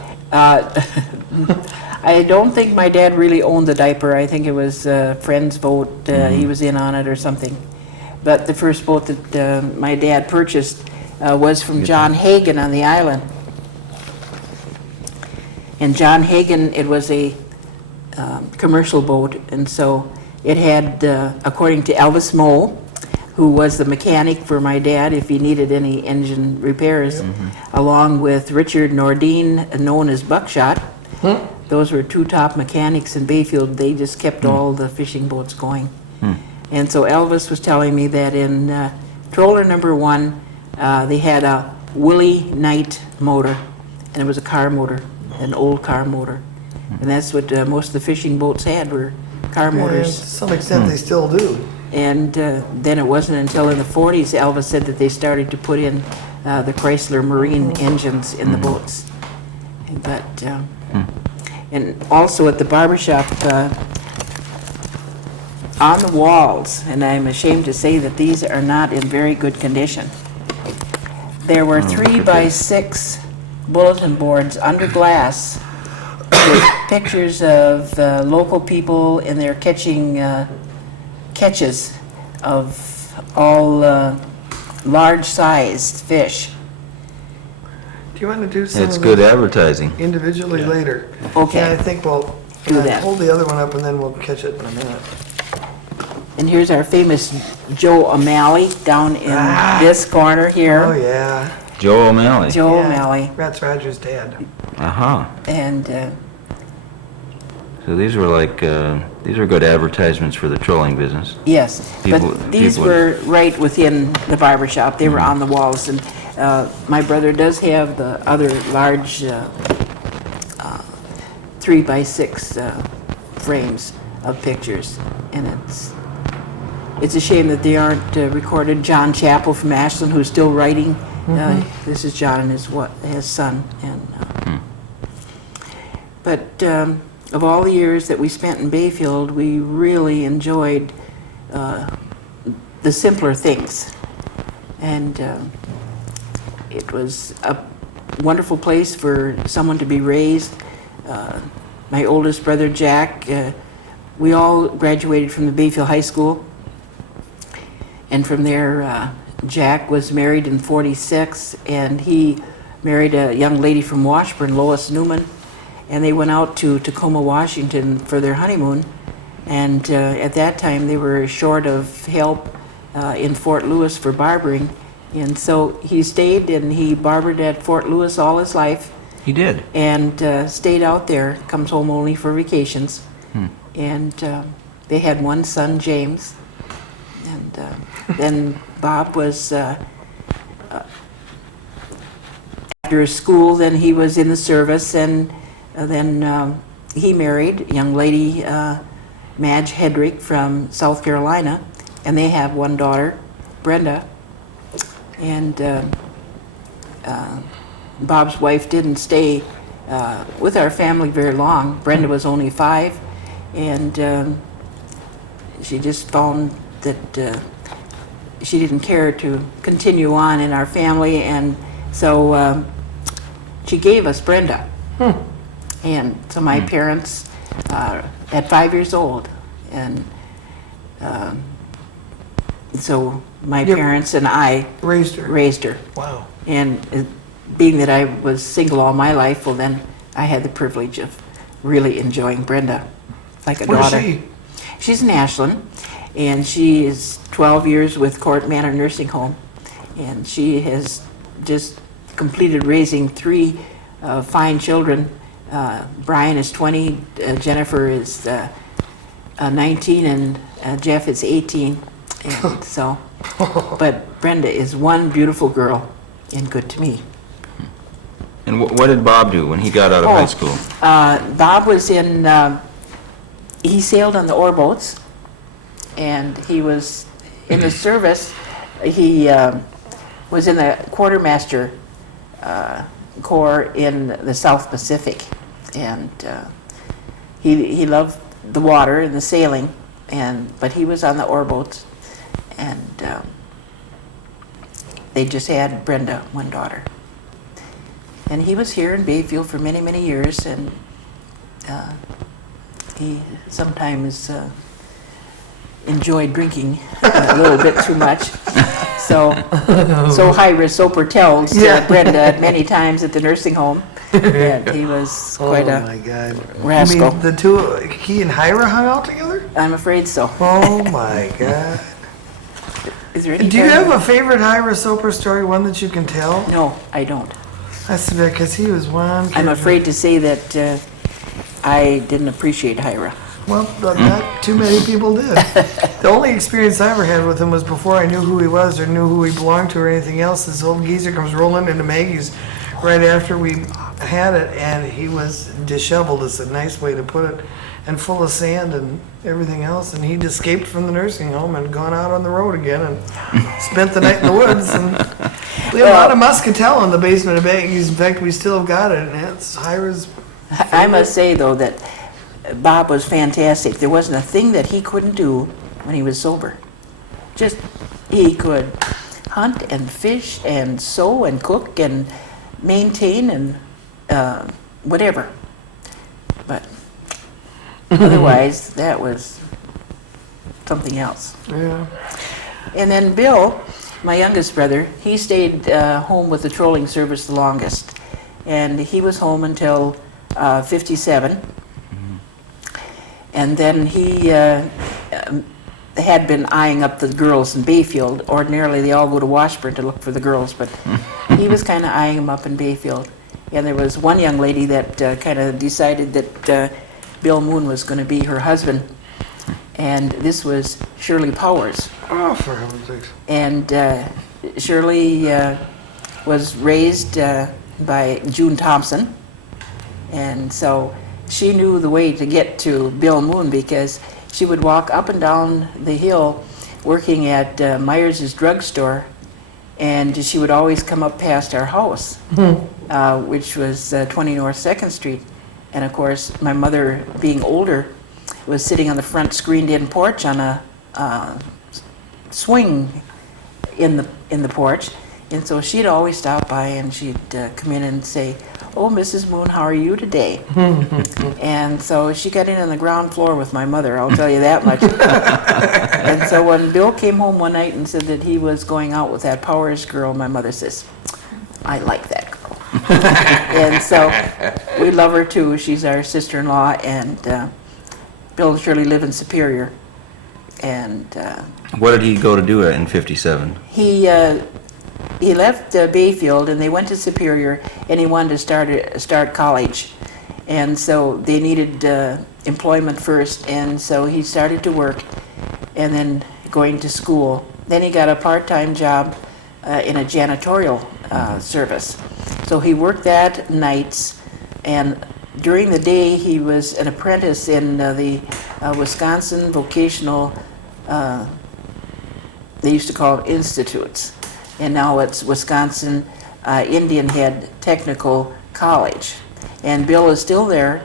I don't think my dad really owned the diaper. I think it was a friend's boat. He was in on it or something. But the first boat that my dad purchased was from John Hagan on the island. And John Hagan, it was a commercial boat, and so it had, according to Elvis Moe, who was the mechanic for my dad if he needed any engine repairs, along with Richard Nordine, known as Buckshot. Those were 2 top mechanics in Bayfield. They just kept all the fishing boats going. And so Elvis was telling me that in trawler number 1, they had a Willie Knight motor, and it was a car motor, an old car motor. And that's what most of the fishing boats had, were car And to motors. some extent, they still do. And then it wasn't until in the 40s, Elvis said, that they started to put in the Chrysler Marine engines in the boats. But, and also at the Barbershop, on the walls, and I'm ashamed to say that these are not in very good condition, There were 3x6 bulletin boards under glass with pictures of local people and their catches of all large-sized fish. Do you want to do some It's of good them advertising. individually later? Okay. Yeah, I think we'll Do that. hold the other one up and then we'll catch it in a minute. And here's our famous Joe O'Malley down in this corner Oh, here. yeah. Joe O'Malley. Joe Yeah, O'Malley. That's Roger's dad. Uh-huh. And So these were like, these were good advertisements for the trolling business. yes, People- but these people- were right within the barbershop. They were on the walls. And my brother does have the other large 3x6 frames of pictures. And it's a shame that they aren't recorded. John Chappell from Ashland, who's still writing. This is John and his son. And but of all the years that we spent in Bayfield, we really enjoyed the simpler things. And it was a wonderful place for someone to be raised. My oldest brother, Jack, we all graduated from the Bayfield High School. And from there, Jack was married in '46, and he married a young lady from Washburn, Lois Newman. And they went out to Tacoma, Washington for their honeymoon. And at that time, they were short of help in Fort Lewis for barbering. And so he stayed and he barbered at Fort Lewis all his life He did. and stayed out there, comes home only for vacations. And they had one son, James. And then Bob was, after school, then he was in the service, and then he married a young lady, Madge Hedrick from South Carolina, and they have one daughter, Brenda. And Bob's wife didn't stay with our family very long. Brenda was only 5, and she just found that she didn't care to continue on in our family, and so she gave us Brenda. And so my parents, at 5 years old, and so my Yep. parents and I Raised her. raised her. Wow. And being that I was single all my life, well then I had the privilege of really enjoying Brenda like a Where's daughter. she? She's in Ashland, and she is 12 years with Court Manor Nursing Home, and she has just completed raising 3 fine children. Brian is 20, Jennifer is 19, and Jeff is 18. And so, but Brenda is one beautiful girl and good to me. And what did Bob do when he got out of high school? Bob was in, he sailed on the ore boats, and he was in the service. He was in the quartermaster corps in the South Pacific, and he loved the water and the sailing, but he was on the ore boats, and they just had Brenda, one daughter. And he was here in Bayfield for many, many years, and he sometimes enjoyed drinking a little bit too much. So Hyra Soper tells Brenda many times at the nursing home that he was quite Oh, my a God. rascal. You mean the two, he and Hyra hung out together? I'm afraid so. Oh, my God. Is there any Do you time- have a favorite Hyra Soper story, one that you can tell? No, I don't. That's because he was one. I'm afraid to say that I didn't appreciate Hyra. Well, not too many people did. The only experience I ever had with him was before I knew who he was or knew who he belonged to or anything else. This old geezer comes rolling into Maggie's right after we had it, and he was disheveled, is a nice way to put it, and full of sand and everything else. And he'd escaped from the nursing home and gone out on the road again and spent the night in the woods. And we had a lot of muscatel in the basement of Maggie's. In fact, we still have got it, and it's Hyra's. I must say, though, that Bob was fantastic. There wasn't a thing that he couldn't do when he was sober. Just, he could hunt and fish and sew and cook and maintain and whatever. But otherwise, that was something else. Yeah. And then Bill, my youngest brother, he stayed home with the trolling service the longest. And he was home until 57. And then he had been eyeing up the girls in Bayfield. Ordinarily, they all go to Washburn to look for the girls, but he was kind of eyeing them up in Bayfield. And there was one young lady that kind of decided that Bill Moon was going to be her husband. And this was Shirley Powers. Oh, for heaven's sakes. And Shirley was raised by June Thompson. And so she knew the way to get to Bill Moon because she would walk up and down the hill working at Myers's drugstore, and she would always come up past our house, which was 20 North 2nd Street. And of course, my mother, being older, was sitting on the front screened-in porch on a swing in the porch, and so she'd always stop by and she'd come in and say, "Oh, Mrs. Moon, how are you today?" And so she got in on the ground floor with my mother, I'll tell you that much. And so when Bill came home one night and said that he was going out with that Powers girl, my mother says, "I like that girl." And so we love her too. She's our sister-in-law, and Bill and Shirley live in Superior. And What did he go to do in 57? he left Bayfield and they went to Superior, and he wanted to start college. And so they needed employment first, and so he started to work and then going to school. Then he got a part-time job in a janitorial service. So he worked that nights, and during the day he was an apprentice in the Wisconsin Vocational, they used to call it institutes, and now it's Wisconsin Indian Head Technical College. And Bill is still there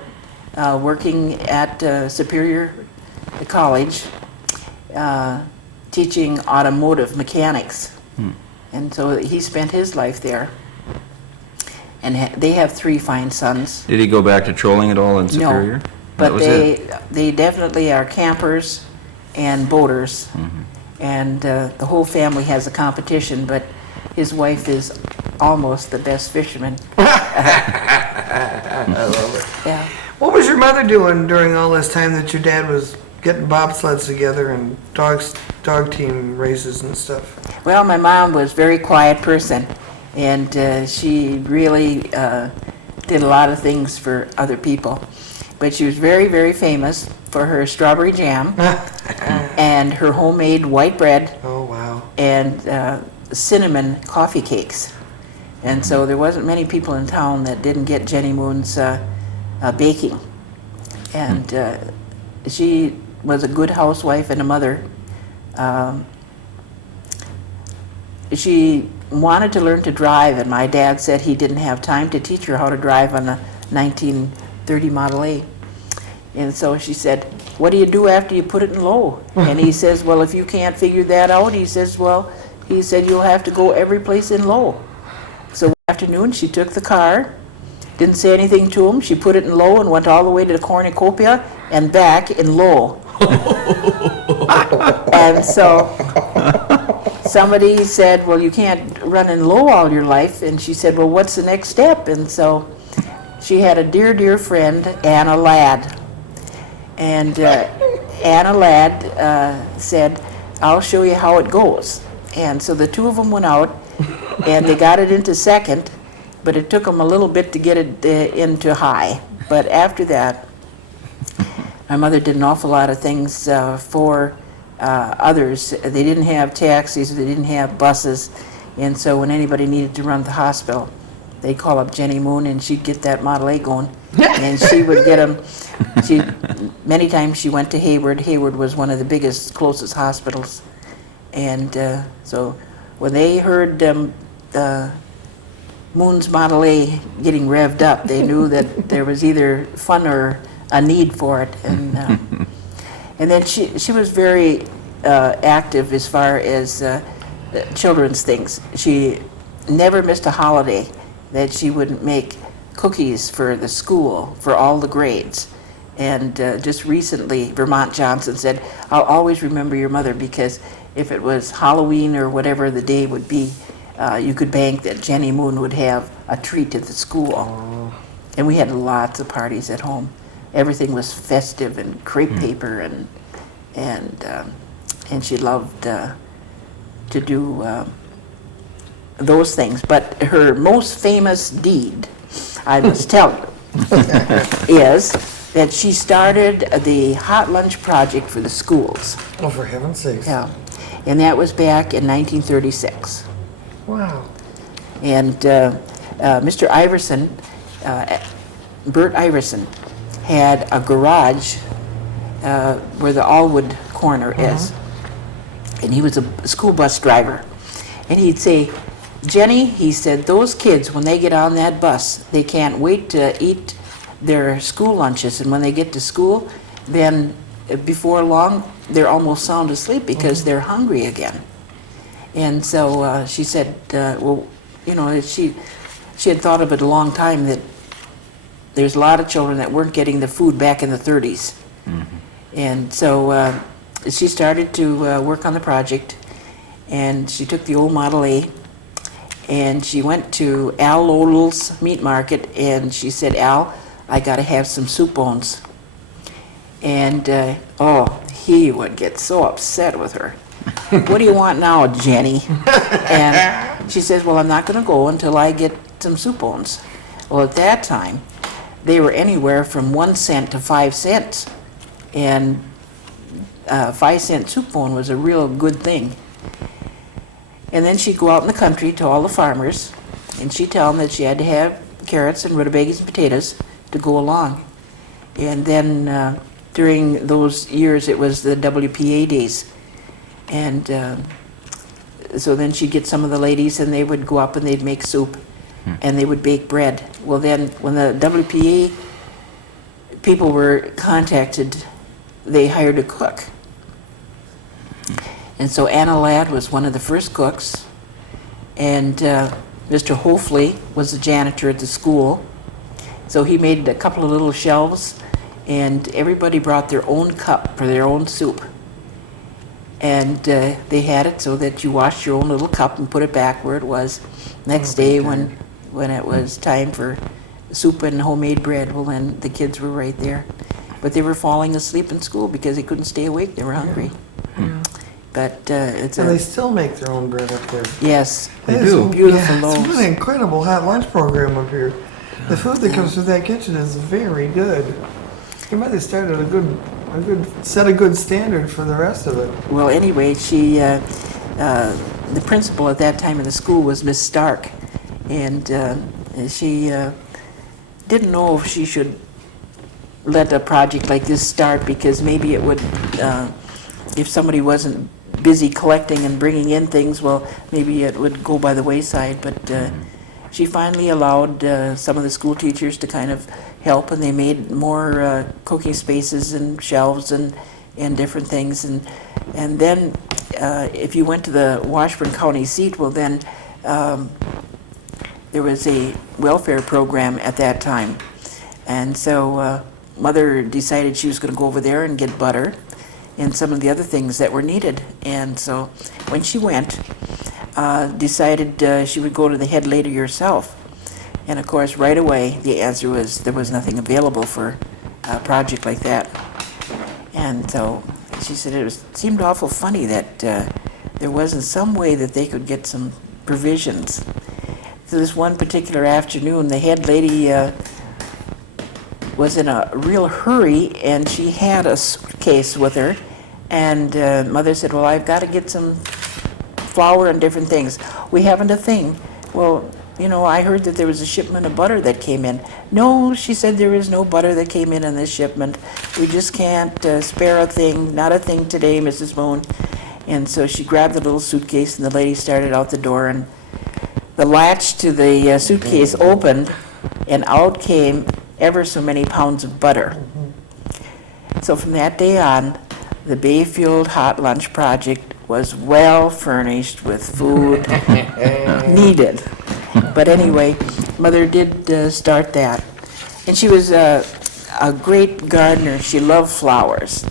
working at Superior College, teaching automotive mechanics. And so he spent his life there. And they have 3 fine sons. Did he go back to trolling at all in Superior? No, but they definitely are campers and boaters. And the whole family has a competition, but his wife is almost the best fisherman. I love it. Yeah. What was your mother doing during all this time that your dad was getting bobsleds together and dog team races and stuff? Well, my mom was a very quiet person, and she really did a lot of things for other people. But she was very, very famous for her strawberry jam and her homemade white bread. Oh, wow. And cinnamon coffee cakes. And so there wasn't many people in town that didn't get Jenny Moon's baking. And she was a good housewife and a mother. She wanted to learn to drive, and my dad said he didn't have time to teach her how to drive on a 1930 Model A. And so she said, "What do you do after you put it in low?" And he says, "Well, if you can't figure that out," he says, "you'll have to go every place in low." So one afternoon, she took the car, didn't say anything to him. She put it in low and went all the way to the cornucopia and back in low. And so somebody said, "Well, you can't run in low all your life." And she said, "Well, what's the next step?" And so she had a dear, dear friend, Anna Ladd. And Anna Ladd said, "I'll show you how it goes." And so the two of them went out, and they got it into second, but it took them a little bit to get it into high. But after that, my mother did an awful lot of things for others. They didn't have taxis, they didn't have buses, and so when anybody needed to run to the hospital, they'd call up Jenny Moon, and she'd get that Model A going, and she would get them. Many times she went to Hayward. Hayward was one of the biggest, closest hospitals. And so when they heard Moon's Model A getting revved up, they knew that there was either fun or a need for it. And then she was very active as far as children's things. She never missed a holiday that she wouldn't make cookies for the school, for all the grades. And just recently, Vermont Johnson said, I'll always remember your mother because if it was Halloween or whatever the day would be, you could bank that Jenny Moon would have a treat at the school. And we had lots of parties at home. Everything was festive and crepe paper, and she loved to do those things. But her most famous deed, I must tell you, is that she started the hot lunch project for the schools. Oh, for heaven's sakes. Yeah, and that was back in 1936. Wow. And Mr. Iverson, Bert Iverson, had a garage where the Allwood corner is. And he was a school bus driver. And he'd say, Jenny, he said, those kids, when they get on that bus, they can't wait to eat their school lunches. And when they get to school, then before long, they're almost sound asleep because they're hungry again. And so she said, well, you know, she had thought of it a long time that there's a lot of children that weren't getting the food back in the 30s. And so she started to work on the project, and she took the old Model A, and she went to Al Lodell's meat market, and she said, Al, I got to have some soup bones. And, he would get so upset with her. What do you want now, Jenny? And she says, well, I'm not going to go until I get some soup bones. Well, at that time, they were anywhere from 1 cent to 5 cents. And 5-cent soup bone was a real good thing. And then she'd go out in the country to all the farmers, and she'd tell them that she had to have carrots and rutabagas and potatoes to go along. And then during those years, it was the WPA days. And so then she'd get some of the ladies, and they would go up and they'd make soup, and they would bake bread. Well, then when the WPA people were contacted, they hired a cook. And so Anna Ladd was one of the first cooks, and Mr. Hofley was the janitor at the school. So he made a couple of little shelves, and everybody brought their own cup for their own soup. And they had it so that you washed your own little cup and put it back where it was. Next day when it was time for soup and homemade bread, well then the kids were right there. But they were falling asleep in school because they couldn't stay awake, they were hungry. But it's And they still make their own bread up there. yes, They It's do. beautiful It's loaves. really an incredible hot lunch program up here. The food that comes through that kitchen is very good. You might have started set a good standard for the rest of it. Well, anyway, she, the principal at that time in the school was Miss Stark, and she didn't know if she should let a project like this start because maybe it would, if somebody wasn't busy collecting and bringing in things, well, maybe it would go by the wayside. But she finally allowed some of the school teachers to kind of help, and they made more cooking spaces and shelves and different things. And then if you went to the Washburn County seat, well then there was a welfare program at that time. And so Mother decided she was going to go over there and get butter and some of the other things that were needed. And so when she went, decided she would go to the head lady herself. And of course, right away, the answer was there was nothing available for a project like that. And so she said it seemed awful funny that there wasn't some way that they could get some provisions. So this one particular afternoon, the head lady was in a real hurry, and she had a suitcase with her. And Mother said, well, I've got to get some flour and different things. We haven't a thing. Well, you know, I heard that there was a shipment of butter that came in. No, she said, there is no butter that came in this shipment. We just can't spare a thing, not a thing today, Mrs. Moon. And so she grabbed the little suitcase, and the lady started out the door, and the latch to the suitcase opened, and out came ever so many pounds of butter. So from that day on, the Bayfield Hot Lunch Project was well furnished with food needed. But anyway, Mother did start that. And she was a great gardener. She loved flowers.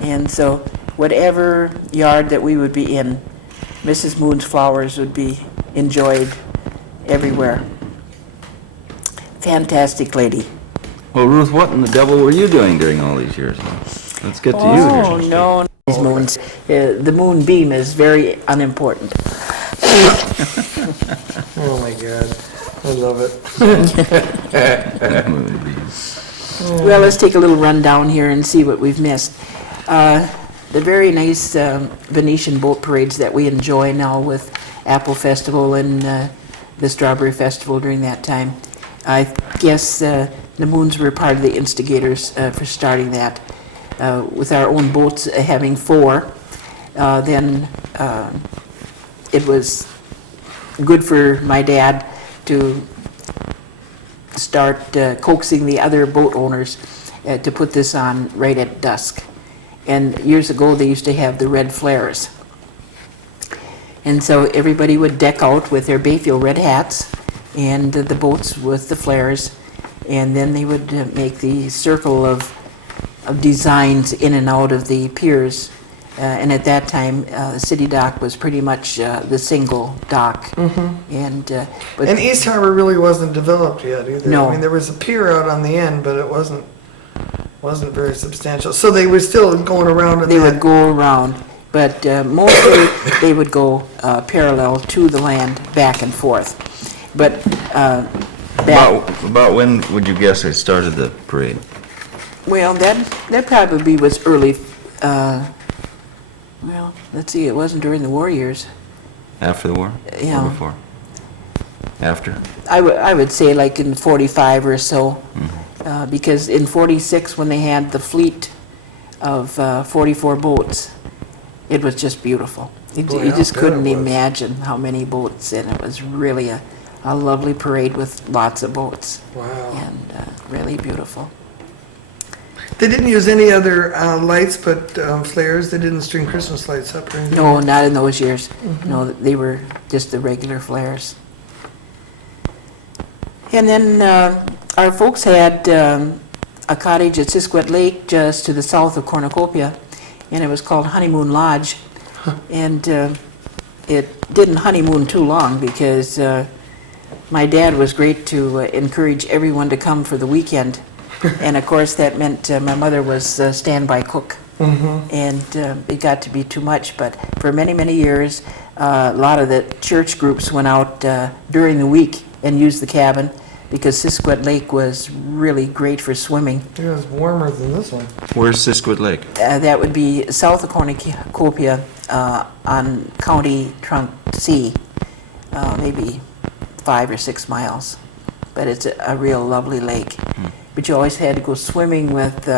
And so whatever yard that we would be in, Mrs. Moon's flowers would be enjoyed everywhere. Fantastic lady. Well, Ruth, what in the devil were you doing during all these years? Let's get to you Oh, here. no, these moons. The moonbeam is very unimportant. Oh my God, I love it. Well, let's take a little rundown here and see what we've missed. The very nice Venetian boat parades that we enjoy now with Apple Festival and the Strawberry Festival during that time. I guess the Moons were part of the instigators for starting that. With our own boats having 4, then it was good for my dad to start coaxing the other boat owners to put this on right at dusk. And years ago, they used to have the red flares. And so everybody would deck out with their Bayfield red hats and the boats with the flares, and then they would make the circle of designs in and out of the piers. And at that time, the city dock was pretty much the single dock. And but And East Harbor really wasn't developed yet either. No. I mean, there was a pier out on the end, but it wasn't very substantial. So they were still going around in they would that. go around, but mostly they would go parallel to the land, back and forth. But that, About when would you guess I started the parade? well, that probably was early. Well, let's see, it wasn't during the war years. After the war? Yeah. Or before? After? I would say like in 45 or so, because in 46, when they had the fleet of 44 boats, it was just beautiful. Boy, You I'll just bet couldn't it was. imagine how many boats, and it was really a lovely parade with lots of boats, Wow. and really beautiful. They didn't use any other lights but flares. They didn't string Christmas lights up or anything. No, not in those years. No, they were just the regular flares. And then our folks had a cottage at Sisquet Lake just to the south of Cornucopia, and it was called Honeymoon Lodge. And it didn't honeymoon too long because my dad was great to encourage everyone to come for the weekend. And of course, that meant my mother was a standby cook. And it got to be too much, but for many, many years, a lot of the church groups went out during the week and used the cabin because Sisquet Lake was really great for swimming. It was warmer than this one. Where's Sisquet Lake? That would be south of Cornucopia on County Trunk C, maybe 5 or 6 miles. But it's a real lovely lake. But you always had to go swimming with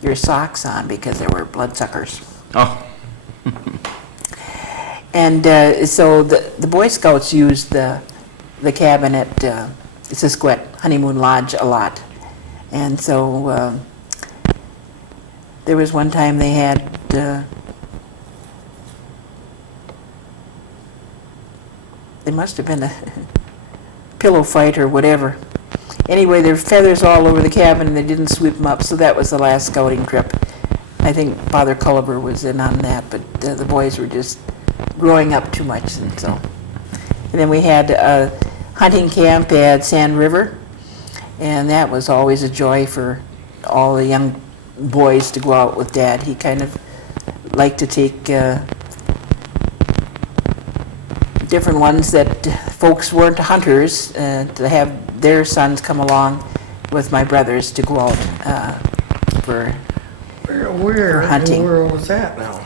your socks on because there were bloodsuckers. Oh, And so the Boy Scouts used the cabin at Sisquet Honeymoon Lodge a lot. And so there was one time they had there must have been a pillow fight or whatever. Anyway, there were feathers all over the cabin and they didn't sweep them up, so that was the last scouting trip. I think Father Culliver was in on that, but the boys were just growing up too much, and so. And then we had a hunting camp at Sand River, and that was always a joy for all the young boys to go out with Dad. He kind of liked to take different ones that folks weren't hunters, to have their sons come along with my brothers to go out for Where hunting. in the world was that now?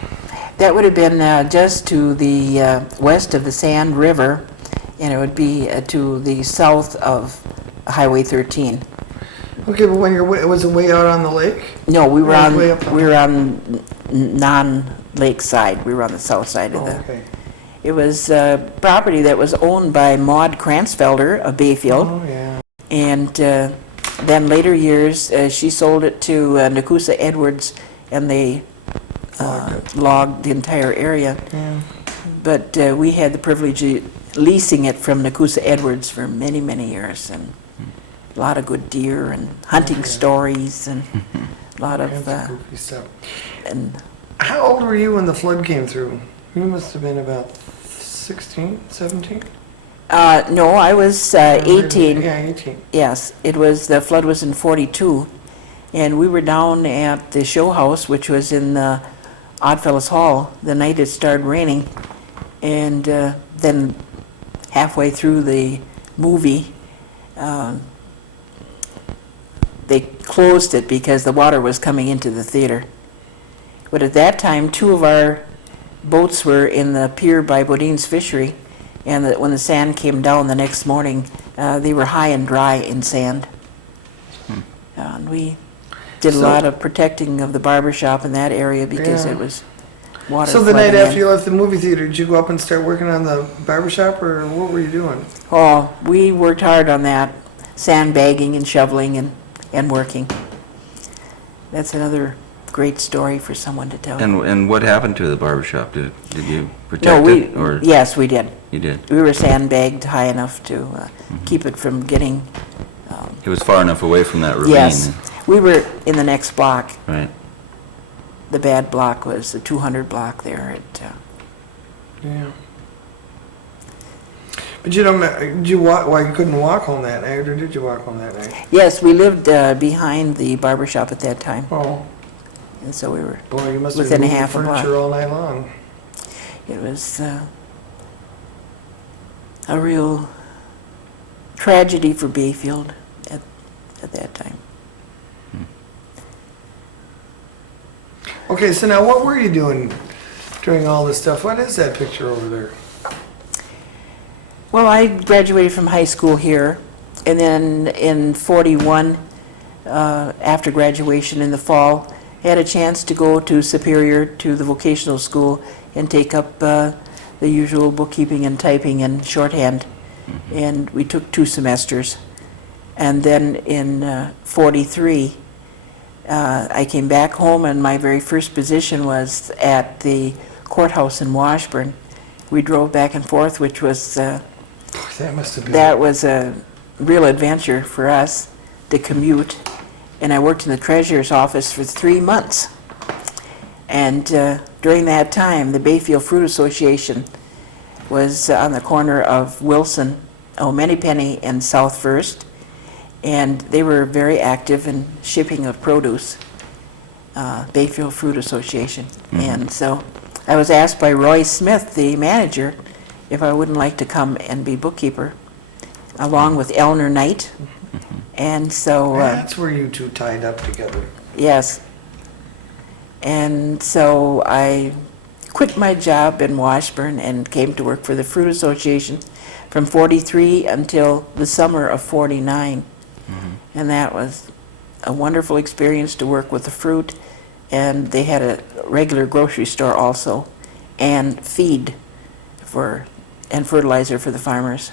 that would have been just to the west of the Sand River, and it would be to the south of Highway 13. Okay, but when was it way out on the lake? No, we were Or on way up on- non-lake side. We were on the south side of Oh, the. okay. It was property that was owned by Maud Kransfelder of Bayfield, Oh, yeah. and then later years she sold it to Nakusa Edwards, and they logged the entire area. Yeah. But we had the privilege of leasing it from Nakusa Edwards for many, many years, and a lot of good deer and hunting stories and a lot of, That's goofy stuff. and How old were you when the flood came through? You must have been about 16, 17? no, I was 18. Yeah, 18. Yes, the flood was in 42, and we were down at the show house, which was in Oddfellows Hall, the night it started raining, and then halfway through the movie, they closed it because the water was coming into the theater. But at that time, 2 of our boats were in the pier by Bodine's Fishery, and when the sand came down the next morning, they were high and dry in sand. And we did a lot of protecting of the barbershop in that area because Yeah. it was water So the night flooding after in. you left the movie theater, did you go up and start working on the barbershop, or what were you doing? Oh, we worked hard on that, sandbagging and shoveling and working. That's another great story for someone to tell. And what happened to the barbershop? Did you No, protect it, or yes, we did. you did? We were sandbagged high enough to keep it from getting, It was far enough away from that ravine. yes. We were in the next block. Right. The bad block was the 200 block there at, Yeah. But you don't, did you walk, well, you couldn't walk home that night, or did you walk home that night? yes, we lived behind the barbershop at that time, Oh, and so we were, boy, you must have Within been a moving half a block. furniture all night long. it was a real tragedy for Bayfield at that time. Okay, so now what were you doing during all this stuff? What is that picture over there? Well, I graduated from high school here, and then in 41, after graduation in the fall, had a chance to go to Superior to the vocational school and take up the usual bookkeeping and typing and shorthand. And we took 2 semesters. And then in 43, I came back home, and my very first position was at the courthouse in Washburn. We drove back and forth, which was That must have been. that was a real adventure for us to commute. And I worked in the treasurer's office for 3 months. And during that time, the Bayfield Fruit Association was on the corner of Wilson, Manypenny, and South First. And they were very active in shipping of produce, Bayfield Fruit Association. And so I was asked by Roy Smith, the manager, if I wouldn't like to come and be bookkeeper, along with Eleanor Knight. And so, That's where you two tied up together. yes. And so I quit my job in Washburn and came to work for the Fruit Association from 43 until the summer of 49. And that was a wonderful experience to work with the fruit. And they had a regular grocery store also, and feed and fertilizer for the farmers.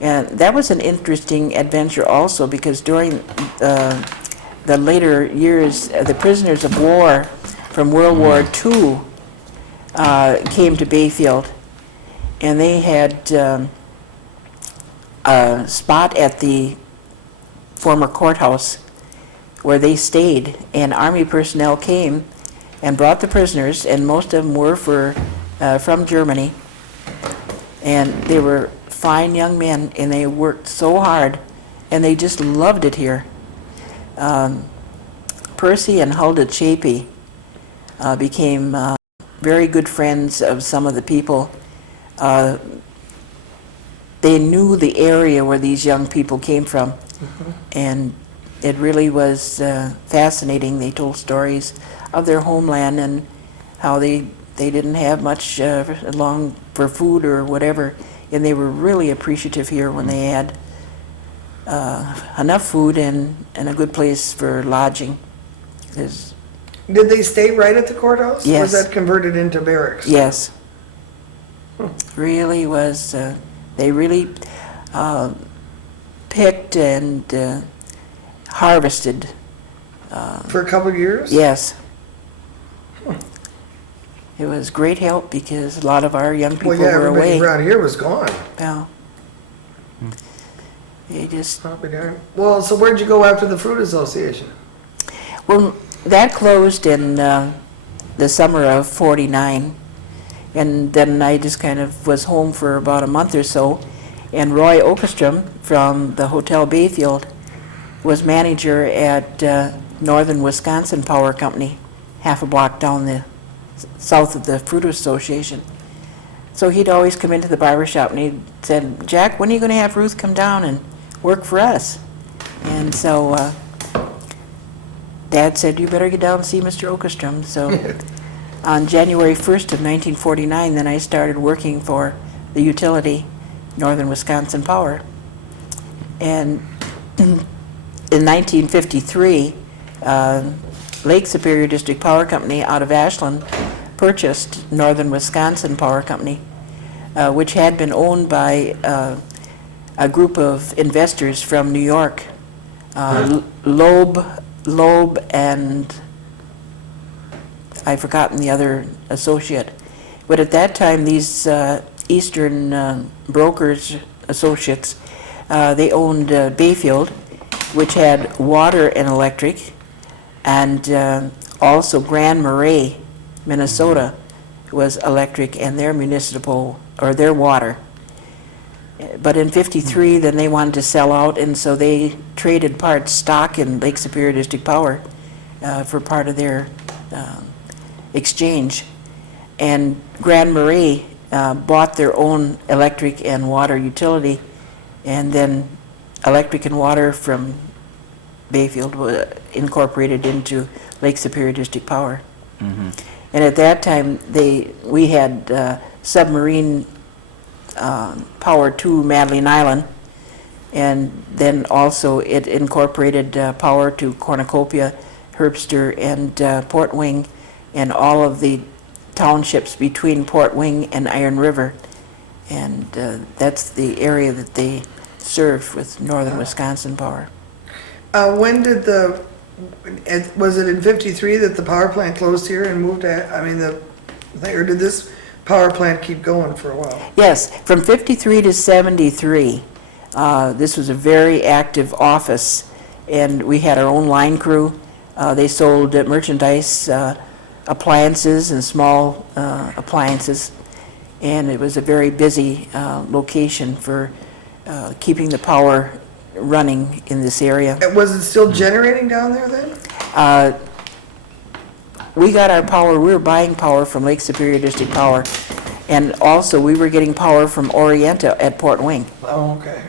And that was an interesting adventure also, because during the later years, the prisoners of war from World War II came to Bayfield, and they had a spot at the former courthouse where they stayed, and Army personnel came and brought the prisoners, and most of them were from Germany, and they were fine young men, and they worked so hard, and they just loved it here. Percy and Hulda Chapey became very good friends of some of the people. They knew the area where these young people came from, and it really was fascinating. They told stories of their homeland and how they didn't have much along for food or whatever, and they were really appreciative here when they had enough food and a good place for lodging. There's- Did they stay right at the courthouse? Yes. Was that converted into barracks? Yes. Really was, they really picked and harvested. For a couple of years? Yes. It was great help because a lot of our young people Well, yeah, were everybody away. around here was gone. Yeah. They just, I'll be darned. Well, so where'd you go after the Fruit Association? well, that closed in the summer of '49. And then I just kind of was home for about a month or so. And Roy Okerstrom from the Hotel Bayfield was manager at Northern Wisconsin Power Company, half a block down the south of the Fruit Association. So he'd always come into the barbershop and he'd said, Jack, when are you going to have Ruth come down and work for us? And so Dad said, you better get down and see Mr. Okerstrom. So on January 1st of 1949, then I started working for the utility, Northern Wisconsin Power. And in 1953, Lake Superior District Power Company out of Ashland purchased Northern Wisconsin Power Company, which had been owned by a group of investors from New York, Loeb, and I've forgotten the other associate. But at that time, these Eastern brokers associates, they owned Bayfield, which had water and electric, and also Grand Marais, Minnesota, was electric and their municipal, or their water. But in '53, then they wanted to sell out, and so they traded part stock in Lake Superior District Power for part of their exchange. And Grand Marais bought their own electric and water utility, and then electric and water from Bayfield was incorporated into Lake Superior District Power. Mm-hmm. And at that time, we had submarine power to Madeline Island, and then also it incorporated power to Cornucopia, Herbster, and Port Wing, and all of the townships between Port Wing and Iron River. And that's the area that they served with Northern Wisconsin Power. When did was it in '53 that the power plant closed here and moved or did this power plant keep going for a while? Yes, from '53 to '73, this was a very active office, and we had our own line crew. They sold merchandise, appliances and small appliances, and it was a very busy location for keeping the power running in this area. Was it still generating down there then? We got our power, we were buying power from Lake Superior District Power, and also we were getting power from Orienta at Port Wing. Oh, okay.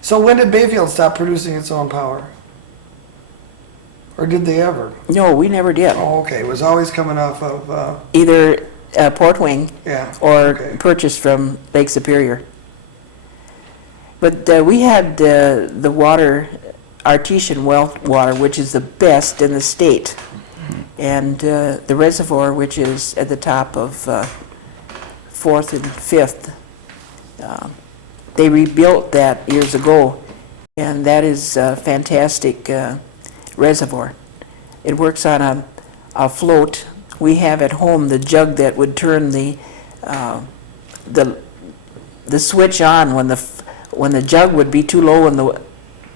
So when did Bayfield stop producing its own power? Or did they ever? No, we never did. Oh, okay, it was always coming off of, Either Port Wing yeah. or Okay. purchased from Lake Superior. But we had the water, artesian well water, which is the best in the state, and the reservoir, which is at the top of 4th and 5th. They rebuilt that years ago, and that is a fantastic reservoir. It works on a float. We have at home the jug that would turn the switch on when the jug would be too low in the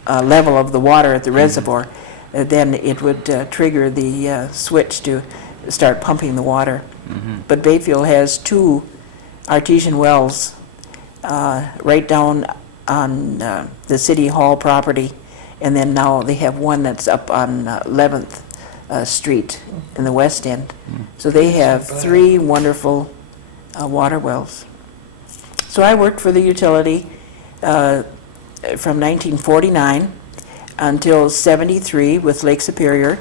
level of the water at the reservoir. Then it would trigger the switch to start pumping the water. Mm-hmm. But Bayfield has 2 artesian wells right down on the City Hall property, and then now they have one that's up on 11th Street in the West End. So they have 3 wonderful water wells. So I worked for the utility from 1949 until '73 with Lake Superior,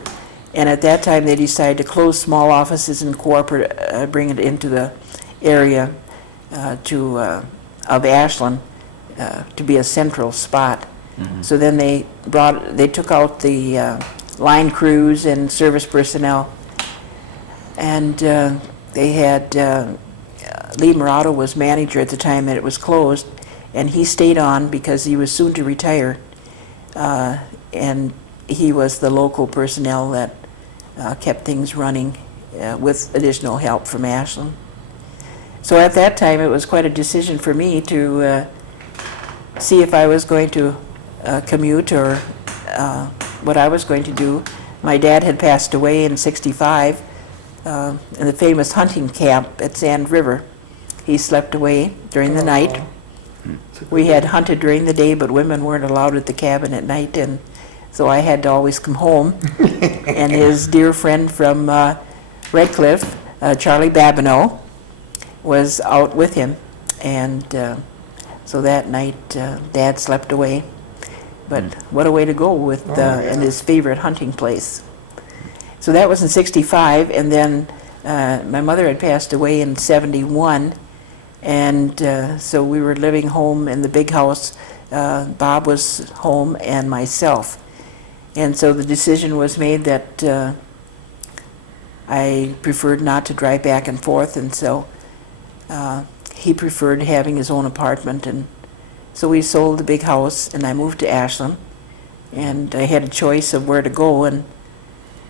and at that time they decided to close small offices and bring it into the area of Ashland to be a central spot. Mm-hmm. So then they took out the line crews and service personnel, and they had Lee Murado was manager at the time that it was closed, and he stayed on because he was soon to retire, and he was the local personnel that kept things running with additional help from Ashland. So at that time, it was quite a decision for me to see if I was going to commute or what I was going to do. My dad had passed away in '65 in the famous hunting camp at Sand River. He slept away during the night. We had hunted during the day, but women weren't allowed at the cabin at night, and so I had to always come home. And his dear friend from Red Cliff, Charlie Babineau, was out with him, and so that night Dad slept away. But what a way to go with in his favorite hunting place. So that was in '65, and then my mother had passed away in '71, and so we were living home in the big house. Bob was home and myself. And so the decision was made that I preferred not to drive back and forth, and so he preferred having his own apartment. And so we sold the big house, and I moved to Ashland. And I had a choice of where to go,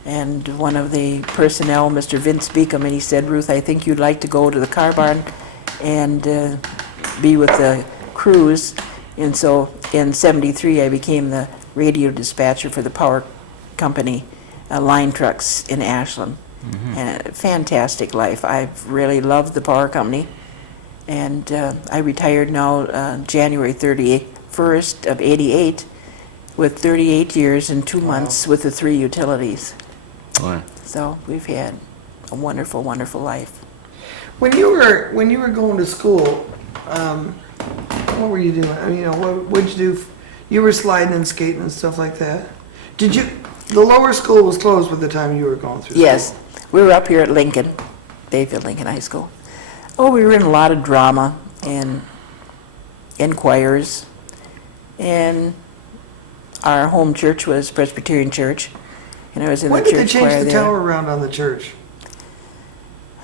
and one of the personnel, Mr. Vince Beacom, and he said, "Ruth, I think you'd like to go to the car barn and be with the crews." And so in '73, I became the radio dispatcher for the power company line trucks in Ashland. And a fantastic life. I've really loved the power company. And I retired now January 31st of '88 with 38 years and 2 months with the 3 utilities. Wow. So we've had a wonderful, wonderful life. When you were going to school, what were you doing? I mean, what'd you do? You were sliding and skating and stuff like that. Did you? The lower school was closed by the time you were going through. Yes, School. we were up here at Lincoln, Bayfield Lincoln High School. Oh, we were in a lot of drama and in choirs, and our home church was Presbyterian Church, and I was in When the did they church change choir the there. tower around on the church?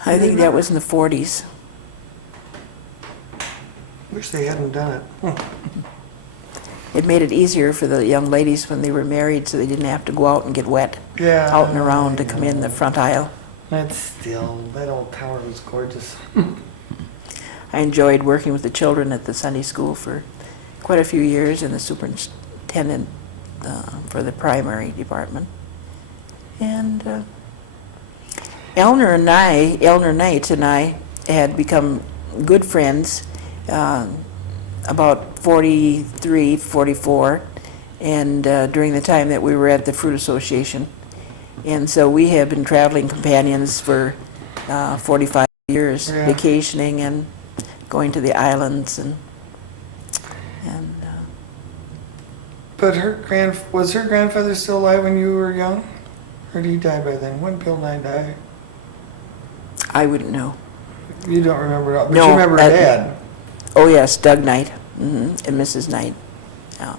I think that was in the '40s. Wish they hadn't done it. It made it easier for the young ladies when they were married, so they didn't have to go out and get wet Yeah. out and around to come in the front aisle. That's still, that old tower was gorgeous. I enjoyed working with the children at the Sunday school for quite a few years, and the superintendent for the primary department. And Eleanor Knight and I had become good friends about 43, 44, and during the time that we were at the Fruit Association. And so we have been traveling companions for 45 years, Yeah. vacationing and going to the islands and But was her grandfather still alive when you were young? Or did he die by then? When did Bill Nye die? I wouldn't know. You don't remember it all, but No, you remember her dad. Oh yes, Doug Knight, and Mrs. Knight. Yeah.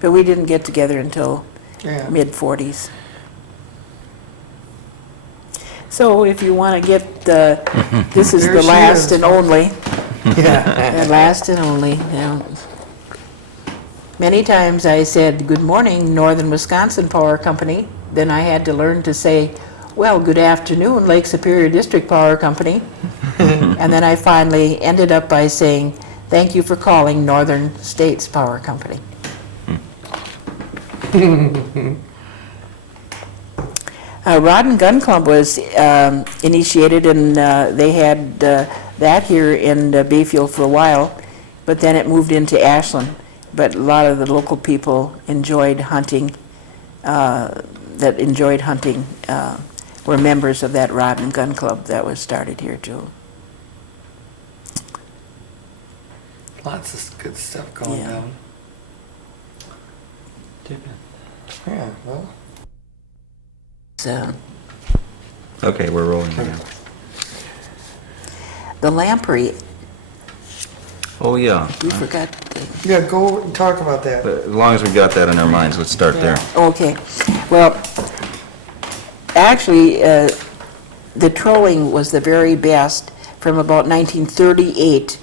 But we didn't get together until Yeah. mid-40s. So if you want to get this is There the she last is. and only, Yeah. the last and only. Yeah. Many times I said, "Good morning, Northern Wisconsin Power Company." Then I had to learn to say, "Well, good afternoon, Lake Superior District Power Company." And then I finally ended up by saying, "Thank you for calling Northern States Power Company." Rod and Gun Club was initiated, and they had that here in Bayfield for a while, but then it moved into Ashland. But a lot of the local people enjoyed hunting, were members of that Rod and Gun Club that was started here too. Lots of good stuff going Yeah. down. Yeah, well. So, Okay, we're rolling now. the lamprey, Oh, yeah. we forgot. Yeah, go and talk about that. But as long as we got that in our minds, let's start there. Okay, well, actually, the trolling was the very best from about 1938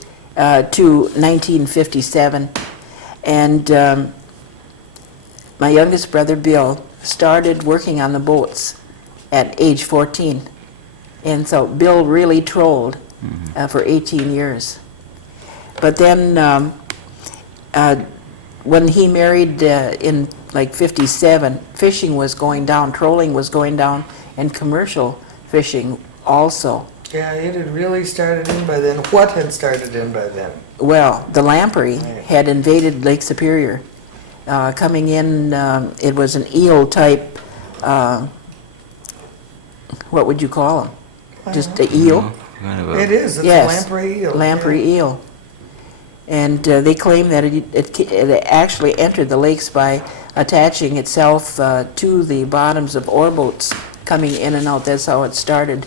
to 1957. And my youngest brother, Bill, started working on the boats at age 14. And so Bill really trolled for 18 years. But then when he married in like 57, fishing was going down, trolling was going down, and commercial fishing also. Yeah, it had really started in by then. What had started in by then? Well, the lamprey had invaded Lake Superior. Coming in, it was an eel type, what would you call them? Just an eel? Kind of a- It is, it's a Yes, lamprey eel. lamprey eel. And they claim that it actually entered the lakes by attaching itself to the bottoms of ore boats coming in and out. That's how it started.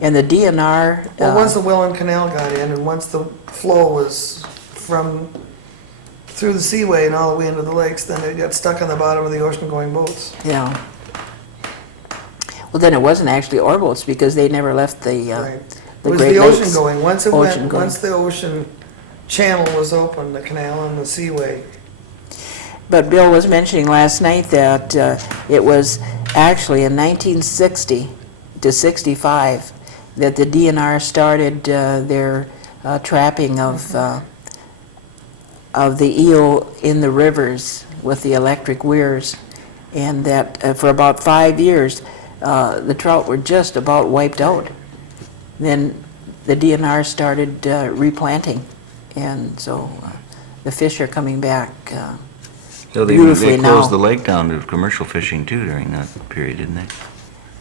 And the DNR... Well, once the Welland Canal got in and once the flow was through the seaway and all the way into the lakes, then it got stuck on the bottom of the ocean going boats. Yeah. Well, then it wasn't actually ore boats because they never left the Right. It the was Great the Lakes. ocean going. Once it Ocean went, going. once the ocean channel was open, the canal and the seaway. But Bill was mentioning last night that it was actually in 1960 to 65 that the DNR started their trapping of the eel in the rivers with the electric weirs, and that for about 5 years the trout were just about wiped out. Then the DNR started replanting, and so the fish are coming back. So Beautifully they closed now. the lake down to commercial fishing too during that period, didn't they?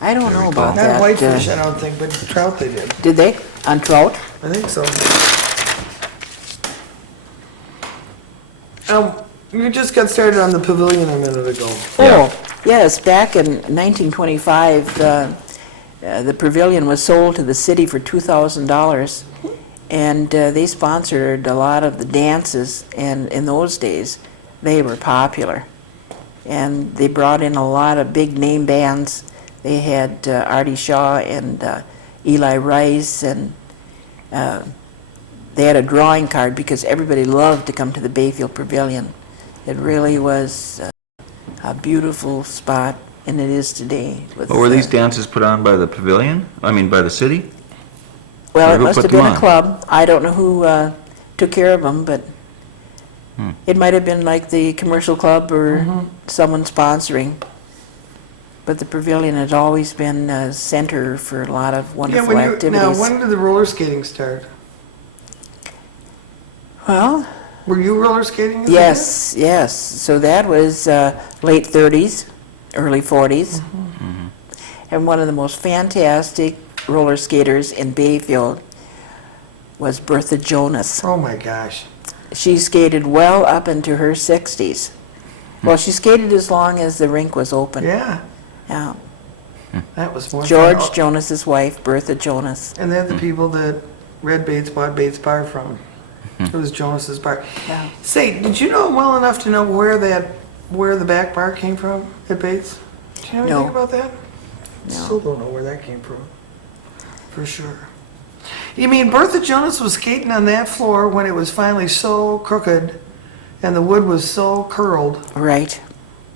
I don't know about Not that. whitefish, I don't think, but trout they did. Did they? On trout? I think so. You just got started on the pavilion a minute ago. Oh, yes, back in 1925, the pavilion was sold to the city for $2,000, and they sponsored a lot of the dances, and in those days, they were popular. And they brought in a lot of big name bands. They had Artie Shaw and Eli Rice, and they had a drawing card because everybody loved to come to the Bayfield Pavilion. It really was a beautiful spot, and it is today. With, Well, were these dances put on by the pavilion? I mean, by the city? well, or it who must put have them been a on? club. I don't know who took care of them, but it might have been like the commercial club or someone sponsoring. But the pavilion had always been a center for a lot of wonderful Now, activities. when did the roller skating start? Well, Were you roller skating? as a yes, yes. So that was late 30s, early 40s. And one of the most fantastic roller skaters in Bayfield was Bertha Jonas. kid? Oh my gosh. She skated well up into her 60s. Well, she skated as long as the rink was open. Yeah, Yeah. that was more George fun. Jonas's wife, Bertha Jonas. And they're the people that Red Bates bought Bates Bar from. It was Jonas's bar. Yeah. Say, did you know well enough to know where the back bar came from at Bates? Do you know anything No. about that? No. Still don't know where that came from. For sure. You mean Bertha Jonas was skating on that floor when it was finally so crooked and the wood was so curled? Right.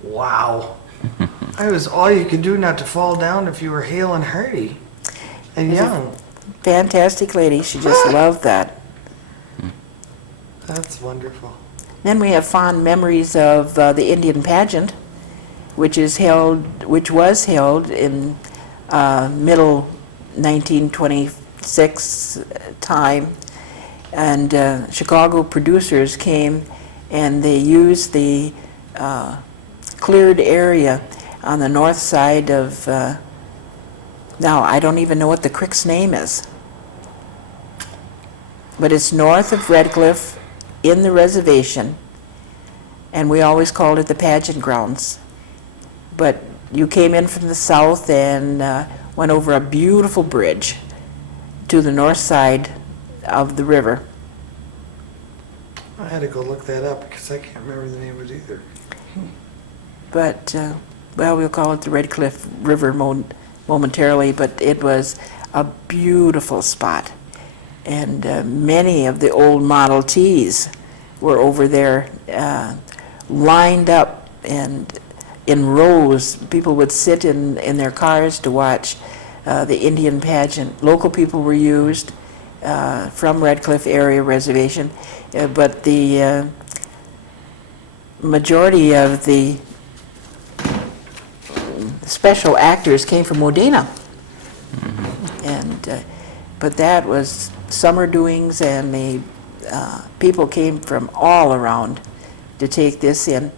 Wow. That was all you could do not to fall down if you were hale and hearty and Is it- young. Fantastic lady. She just loved that. That's wonderful. Then we have fond memories of the Indian Pageant, which was held in middle 1926 time, and Chicago producers came and they used the cleared area on the north side of, now I don't even know what the creek's name is, but it's north of Red Cliff in the reservation, and we always called it the Pageant grounds. But you came in from the south and went over a beautiful bridge to the north side of the river. I had to go look that up because I can't remember the name of it either. But, well, we'll call it the Red Cliff River momentarily, but it was a beautiful spot. And many of the old Model Ts were over there lined up and in rows. People would sit in their cars to watch the Indian pageant. Local people were used from Red Cliff area reservation, but the majority of the special actors came from Modena. And but that was summer doings, and the people came from all around to take this in.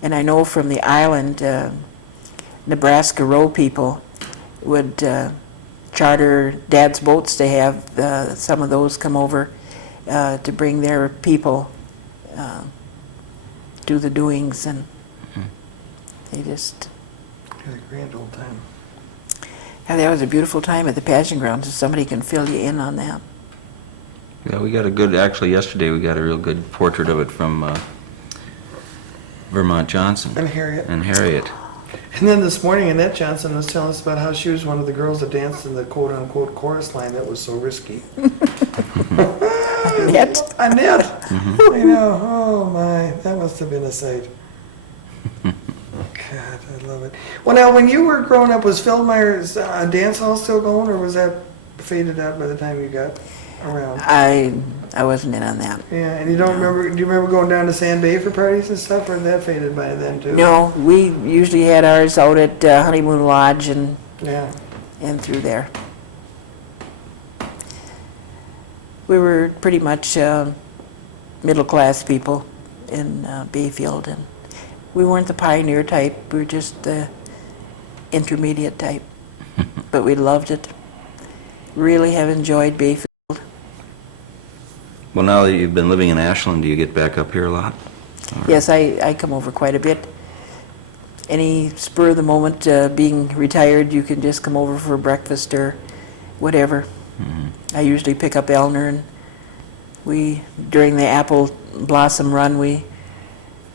And I know from the island, Nebraska Row people would charter dad's boats to have some of those come over to bring their people do the doings, and they just... Had a grand old time. Yeah, that was a beautiful time at the pageant grounds, if somebody can fill you in on that. Yeah, we got a good, actually yesterday, we got a real good portrait of it from Vermont Johnson. And Harriet. And Harriet. And then this morning, Annette Johnson was telling us about how she was one of the girls that danced in the quote-unquote chorus line that was so risky. Annette? Annette! I know, oh my, that must have been a sight. God, I love it. Well, now, when you were growing up, was Feldmeyer's dance hall still going, or was that faded out by the time you got around? I wasn't in on that. Yeah, and you don't remember, do you remember going down to Sand Bay for parties and stuff, or that faded by then too? No, we usually had ours out at Honeymoon Lodge and Yeah. through there. We were pretty much middle-class people in Bayfield, and we weren't the pioneer type, we were just the intermediate type. But we loved it. Really have enjoyed Bayfield. Well, now that you've been living in Ashland, do you get back up here a lot? Or- Yes, I come over quite a bit. Any spur of the moment, being retired, you can just come over for breakfast or whatever. I usually pick up Elner, and during the apple blossom run, we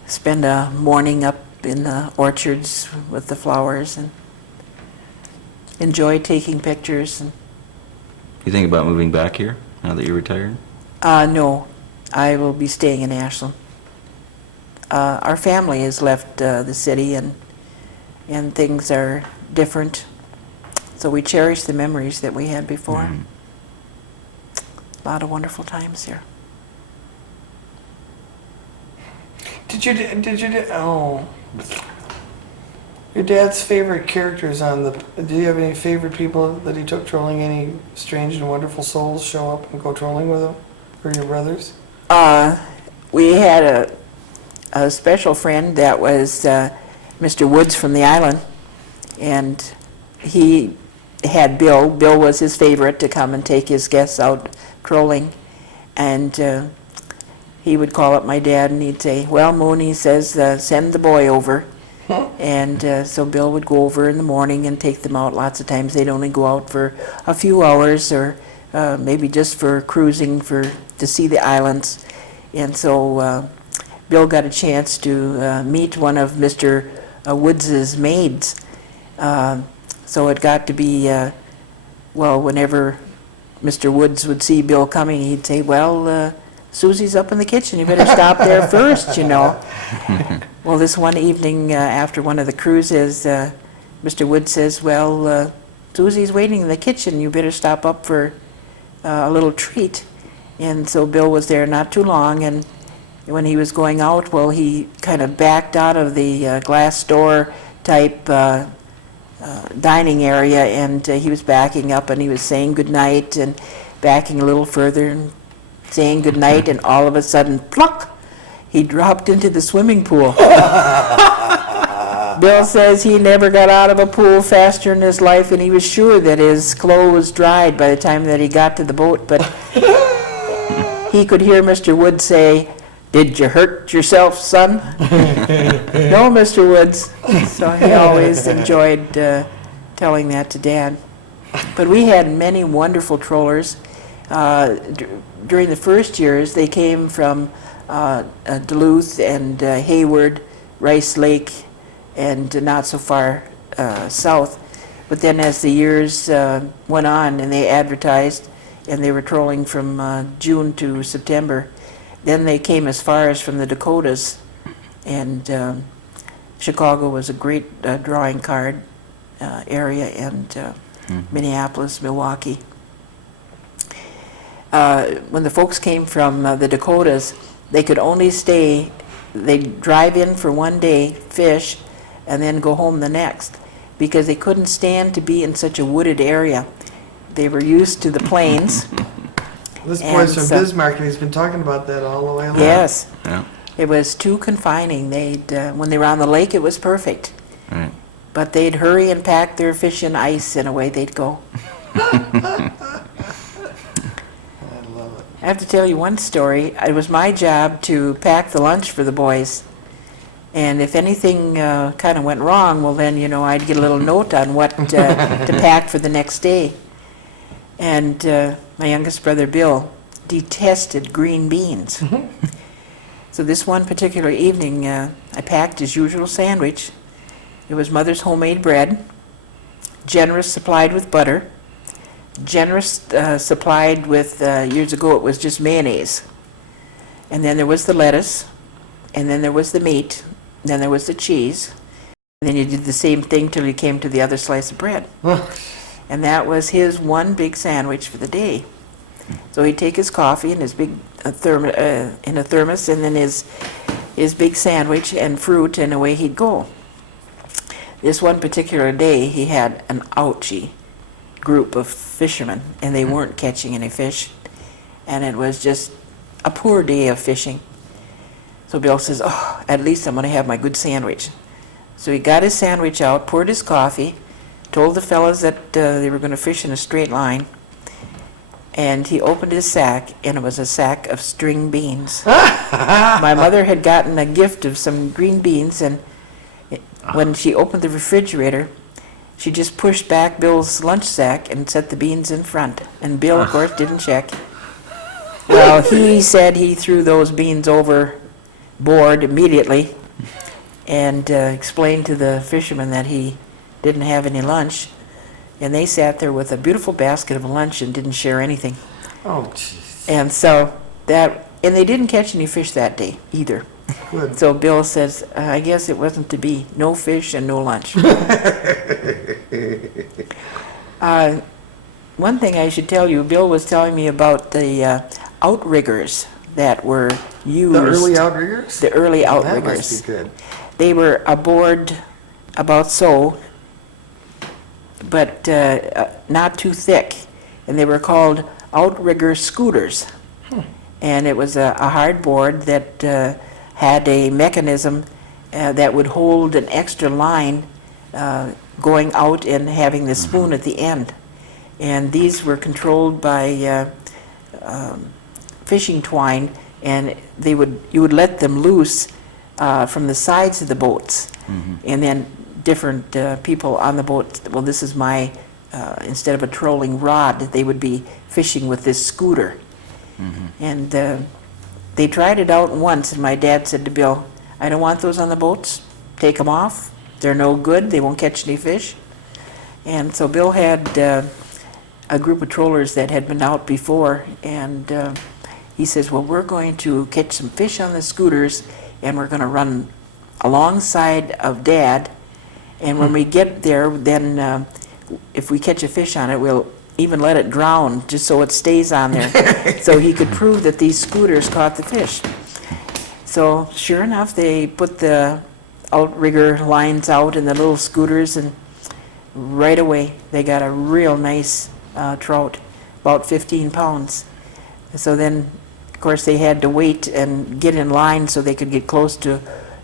spend a morning up in the orchards with the flowers and enjoy taking pictures. And, You think about moving back here, now that you're retired? no, I will be staying in Ashland. Our family has left the city, and things are different. So we cherish the memories that we had before. A lot of wonderful times here. Your dad's favorite characters on do you have any favorite people that he took trolling? Any strange and wonderful souls show up and go trolling with him? Or your brothers? We had a special friend that was Mr. Woods from the island, and he had Bill. Bill was his favorite to come and take his guests out trolling, and he would call up my dad and he'd say, "Well, Moon," he says, "send the boy over." And so Bill would go over in the morning and take them out. Lots of times they'd only go out for a few hours, or maybe just for cruising to see the islands. And so Bill got a chance to meet one of Mr. Woods's maids. So it got to be, whenever Mr. Woods would see Bill coming, he'd say, "Well, Susie's up in the kitchen, you better stop there first, you know." Well, this one evening after one of the cruises, Mr. Wood says, "Well, Susie's waiting in the kitchen, you better stop up for a little treat." And so Bill was there not too long, and when he was going out, well, he kind of backed out of the glass door type dining area, and he was backing up and he was saying goodnight and backing a little further and saying goodnight, and all of a sudden, pluck, he dropped into the swimming pool. Bill says he never got out of a pool faster in his life, and he was sure that his clothes dried by the time that he got to the boat, but he could hear Mr. Woods say, "Did you hurt yourself, son?" "No, Mr. Woods." So he always enjoyed telling that to Dad. But we had many wonderful trollers. During the first years, they came from Duluth and Hayward, Rice Lake, and not so far south. But then as the years went on and they advertised, and they were trolling from June to September, then they came as far as from the Dakotas, and Chicago was a great drawing card area, and Minneapolis, Milwaukee. When the folks came from the Dakotas, they could only stay, they'd drive in for one day, fish, and then go home the next, because they couldn't stand to be in such a wooded area. They were used to the plains. This And boy's from so- Bismarck, and he's been talking about that all the way along. Yes, Yeah, it was too confining. They'd, when they were on the lake, it was perfect. right. But they'd hurry and pack their fish in ice, and away they'd go. I love it. I have to tell you one story. It was my job to pack the lunch for the boys. And if anything kind of went wrong, well then, I'd get a little note on what to pack for the next day. And my youngest brother, Bill, detested green beans. So this one particular evening, I packed his usual sandwich. It was Mother's homemade bread, generous supplied with butter, generous supplied with, years ago it was just mayonnaise. And then there was the lettuce, and then there was the meat, and then there was the cheese. And then you did the same thing till you came to the other slice of bread. And that was his one big sandwich for the day. So he'd take his coffee and his big in a thermos, and then his big sandwich and fruit, and away he'd go. This one particular day, he had an ouchie group of fishermen, and they weren't catching any fish, and it was just a poor day of fishing. So Bill says, "Oh, at least I'm going to have my good sandwich." So he got his sandwich out, poured his coffee, told the fellas that they were going to fish in a straight line, and he opened his sack, and it was a sack of string beans. My mother had gotten a gift of some green beans, and when she opened the refrigerator, she just pushed back Bill's lunch sack and set the beans in front. And Bill, of course, didn't check. Well, he said he threw those beans overboard immediately and explained to the fishermen that he didn't have any lunch. And they sat there with a beautiful basket of lunch and didn't share anything. Oh, jeez. And so and they didn't catch any fish that day either. Good. So Bill says, I guess it wasn't to be. No fish and no lunch. One thing I should tell you, Bill was telling me about the outriggers that were used. The early outriggers? The early That outriggers. must be good. They were aboard about so, but not too thick. And they were called Outrigger Scooters. And it was a hard board that had a mechanism that would hold an extra line going out and having the spoon at the end. And these were controlled by fishing twine, and you would let them loose from the sides of the boats. And then different people on the boat, well, this is my, instead of a trolling rod, they would be fishing with this scooter. And they tried it out once, and my dad said to Bill, I don't want those on the boats. Take them off. They're no good. They won't catch any fish. And so Bill had a group of trollers that had been out before, and he says, well, we're going to catch some fish on the scooters, and we're going to run alongside of Dad, and when we get there, then if we catch a fish on it, we'll even let it drown just so it stays on there, so he could prove that these scooters caught the fish. So sure enough, they put the outrigger lines out in the little scooters, and right away they got a real nice trout, about 15 pounds. So then, of course, they had to wait and get in line so they could get close to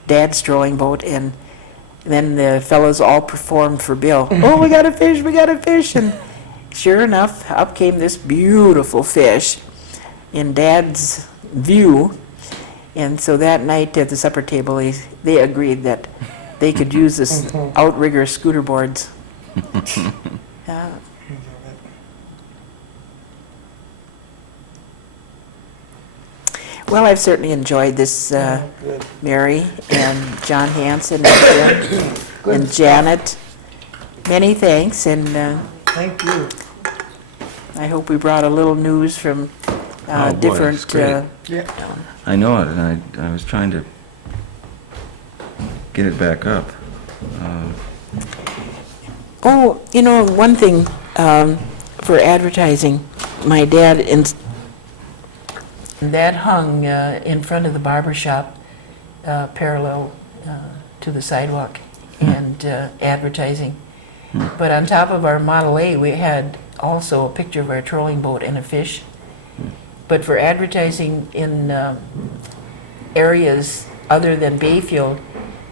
Dad's trolling boat, and then the fellows all performed for Bill. Oh, we got a fish, we got a fish! And sure enough, up came this beautiful fish in Dad's view. And so that night at the supper table, they agreed that they could use this outrigger scooter boards. Well, I've certainly enjoyed this, Good. Mary and John Hanson and Jim and Janet. Many thanks, and Thank you. I hope we brought a little news from Oh, boy, different. it's great. Yeah. I know it, and I was trying to get it back up. Oh, one thing for advertising. My dad, that hung in front of the Barbershop, parallel to the sidewalk, and advertising. But on top of our Model A, we had also a picture of our trolling boat and a fish. But for advertising in areas other than Bayfield,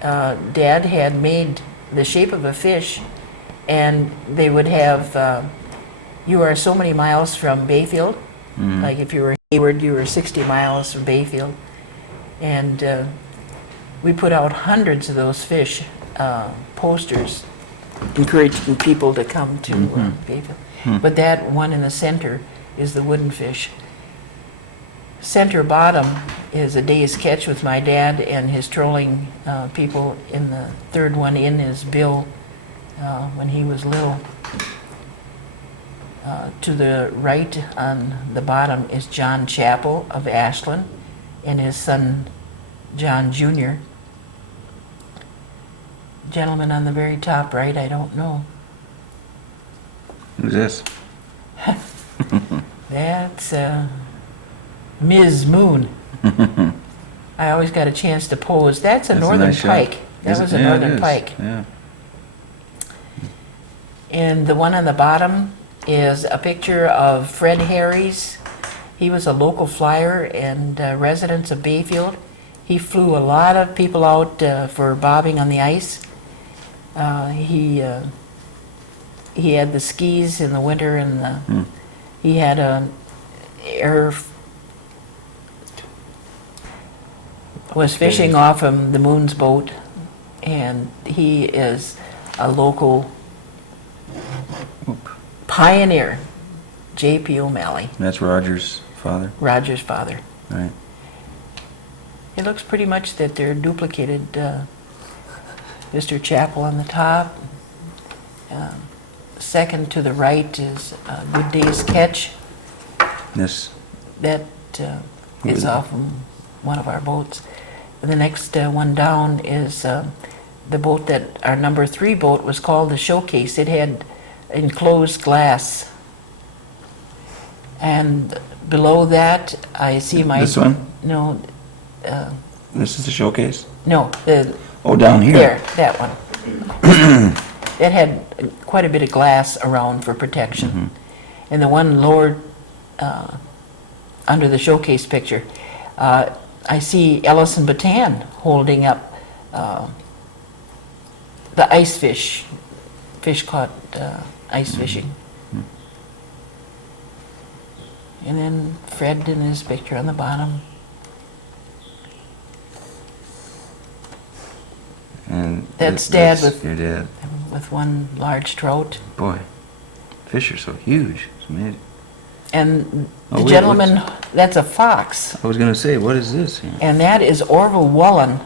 Dad had made the shape of a fish, and they would have, you are so many miles from Bayfield. Like if you were Hayward, you were 60 miles from Bayfield. And we put out hundreds of those fish posters, encouraging people to come to Bayfield. But that one in the center is the wooden fish. Center bottom is a day's catch with my dad and his trolling people. In the third one in is Bill when he was little. To the right on the bottom is John Chappell of Ashland and his son John Jr. Gentleman on the very top right, I don't know. Who's this? That's Ms. Moon. I always got a chance to pose. That's a northern nice shot. pike. That was a Yeah, it northern is. pike. Yeah. And the one on the bottom is a picture of Fred Harries. He was a local flyer and resident of Bayfield. He flew a lot of people out for bobbing on the ice. He had the skis in the winter, and he had was fishing off of the Moon's boat, and he is a local pioneer, J.P. O'Malley, That's Roger's father. Roger's father. Right. It looks pretty much that they're duplicated. Mr. Chappell on the top. Second to the right is Good Day's Catch. This. That is off one of our boats. And the next one down is the boat that our number 3 boat was called the Showcase. It had enclosed glass. And below that, I see my... This one? No. This is the showcase? No. Oh, down here. There, that one. It had quite a bit of glass around for protection. And the one lower, under the Showcase picture, I see Ellis and Bataan holding up the ice fish caught ice fishing. And then Fred in his picture on the bottom. And That's Dad that's your dad. with one large trout. Boy, fish are so huge. It's amazing. And Oh, the wait, gentleman, that's a fox. I was gonna say, what is this here? And that is Orville Wullen.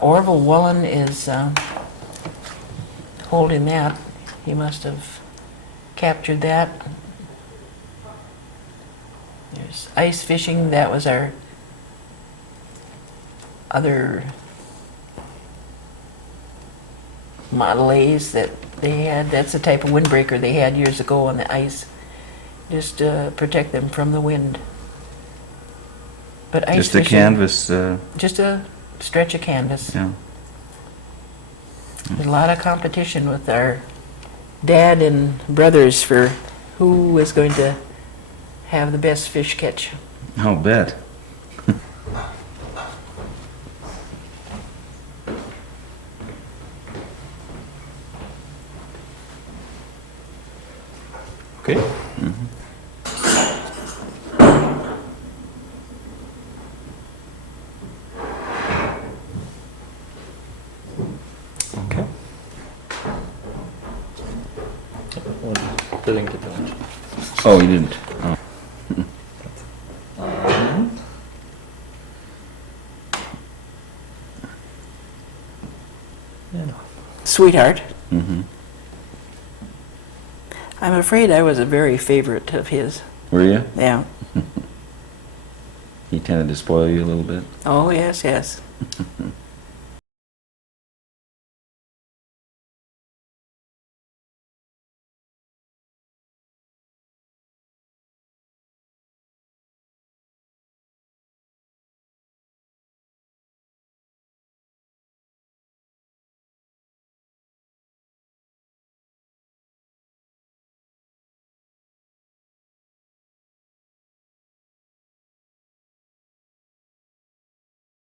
Orville Wullen is holding that. He must have captured that. There's ice fishing. That was our other Model A's that they had. That's the type of windbreaker they had years ago on the ice, just to protect them from the wind. But ice Just a fishing, canvas, just a stretch of canvas. yeah. There's a lot of competition with our dad and brothers for who is going to have the best fish catch. I'll bet. Okay. Okay. Filling the village. Oh, you didn't? Oh. Sweetheart. Mm-hmm. I'm afraid I was a very favorite of his. Were you? Yeah. He tended to spoil you a little bit? Oh, yes, yes.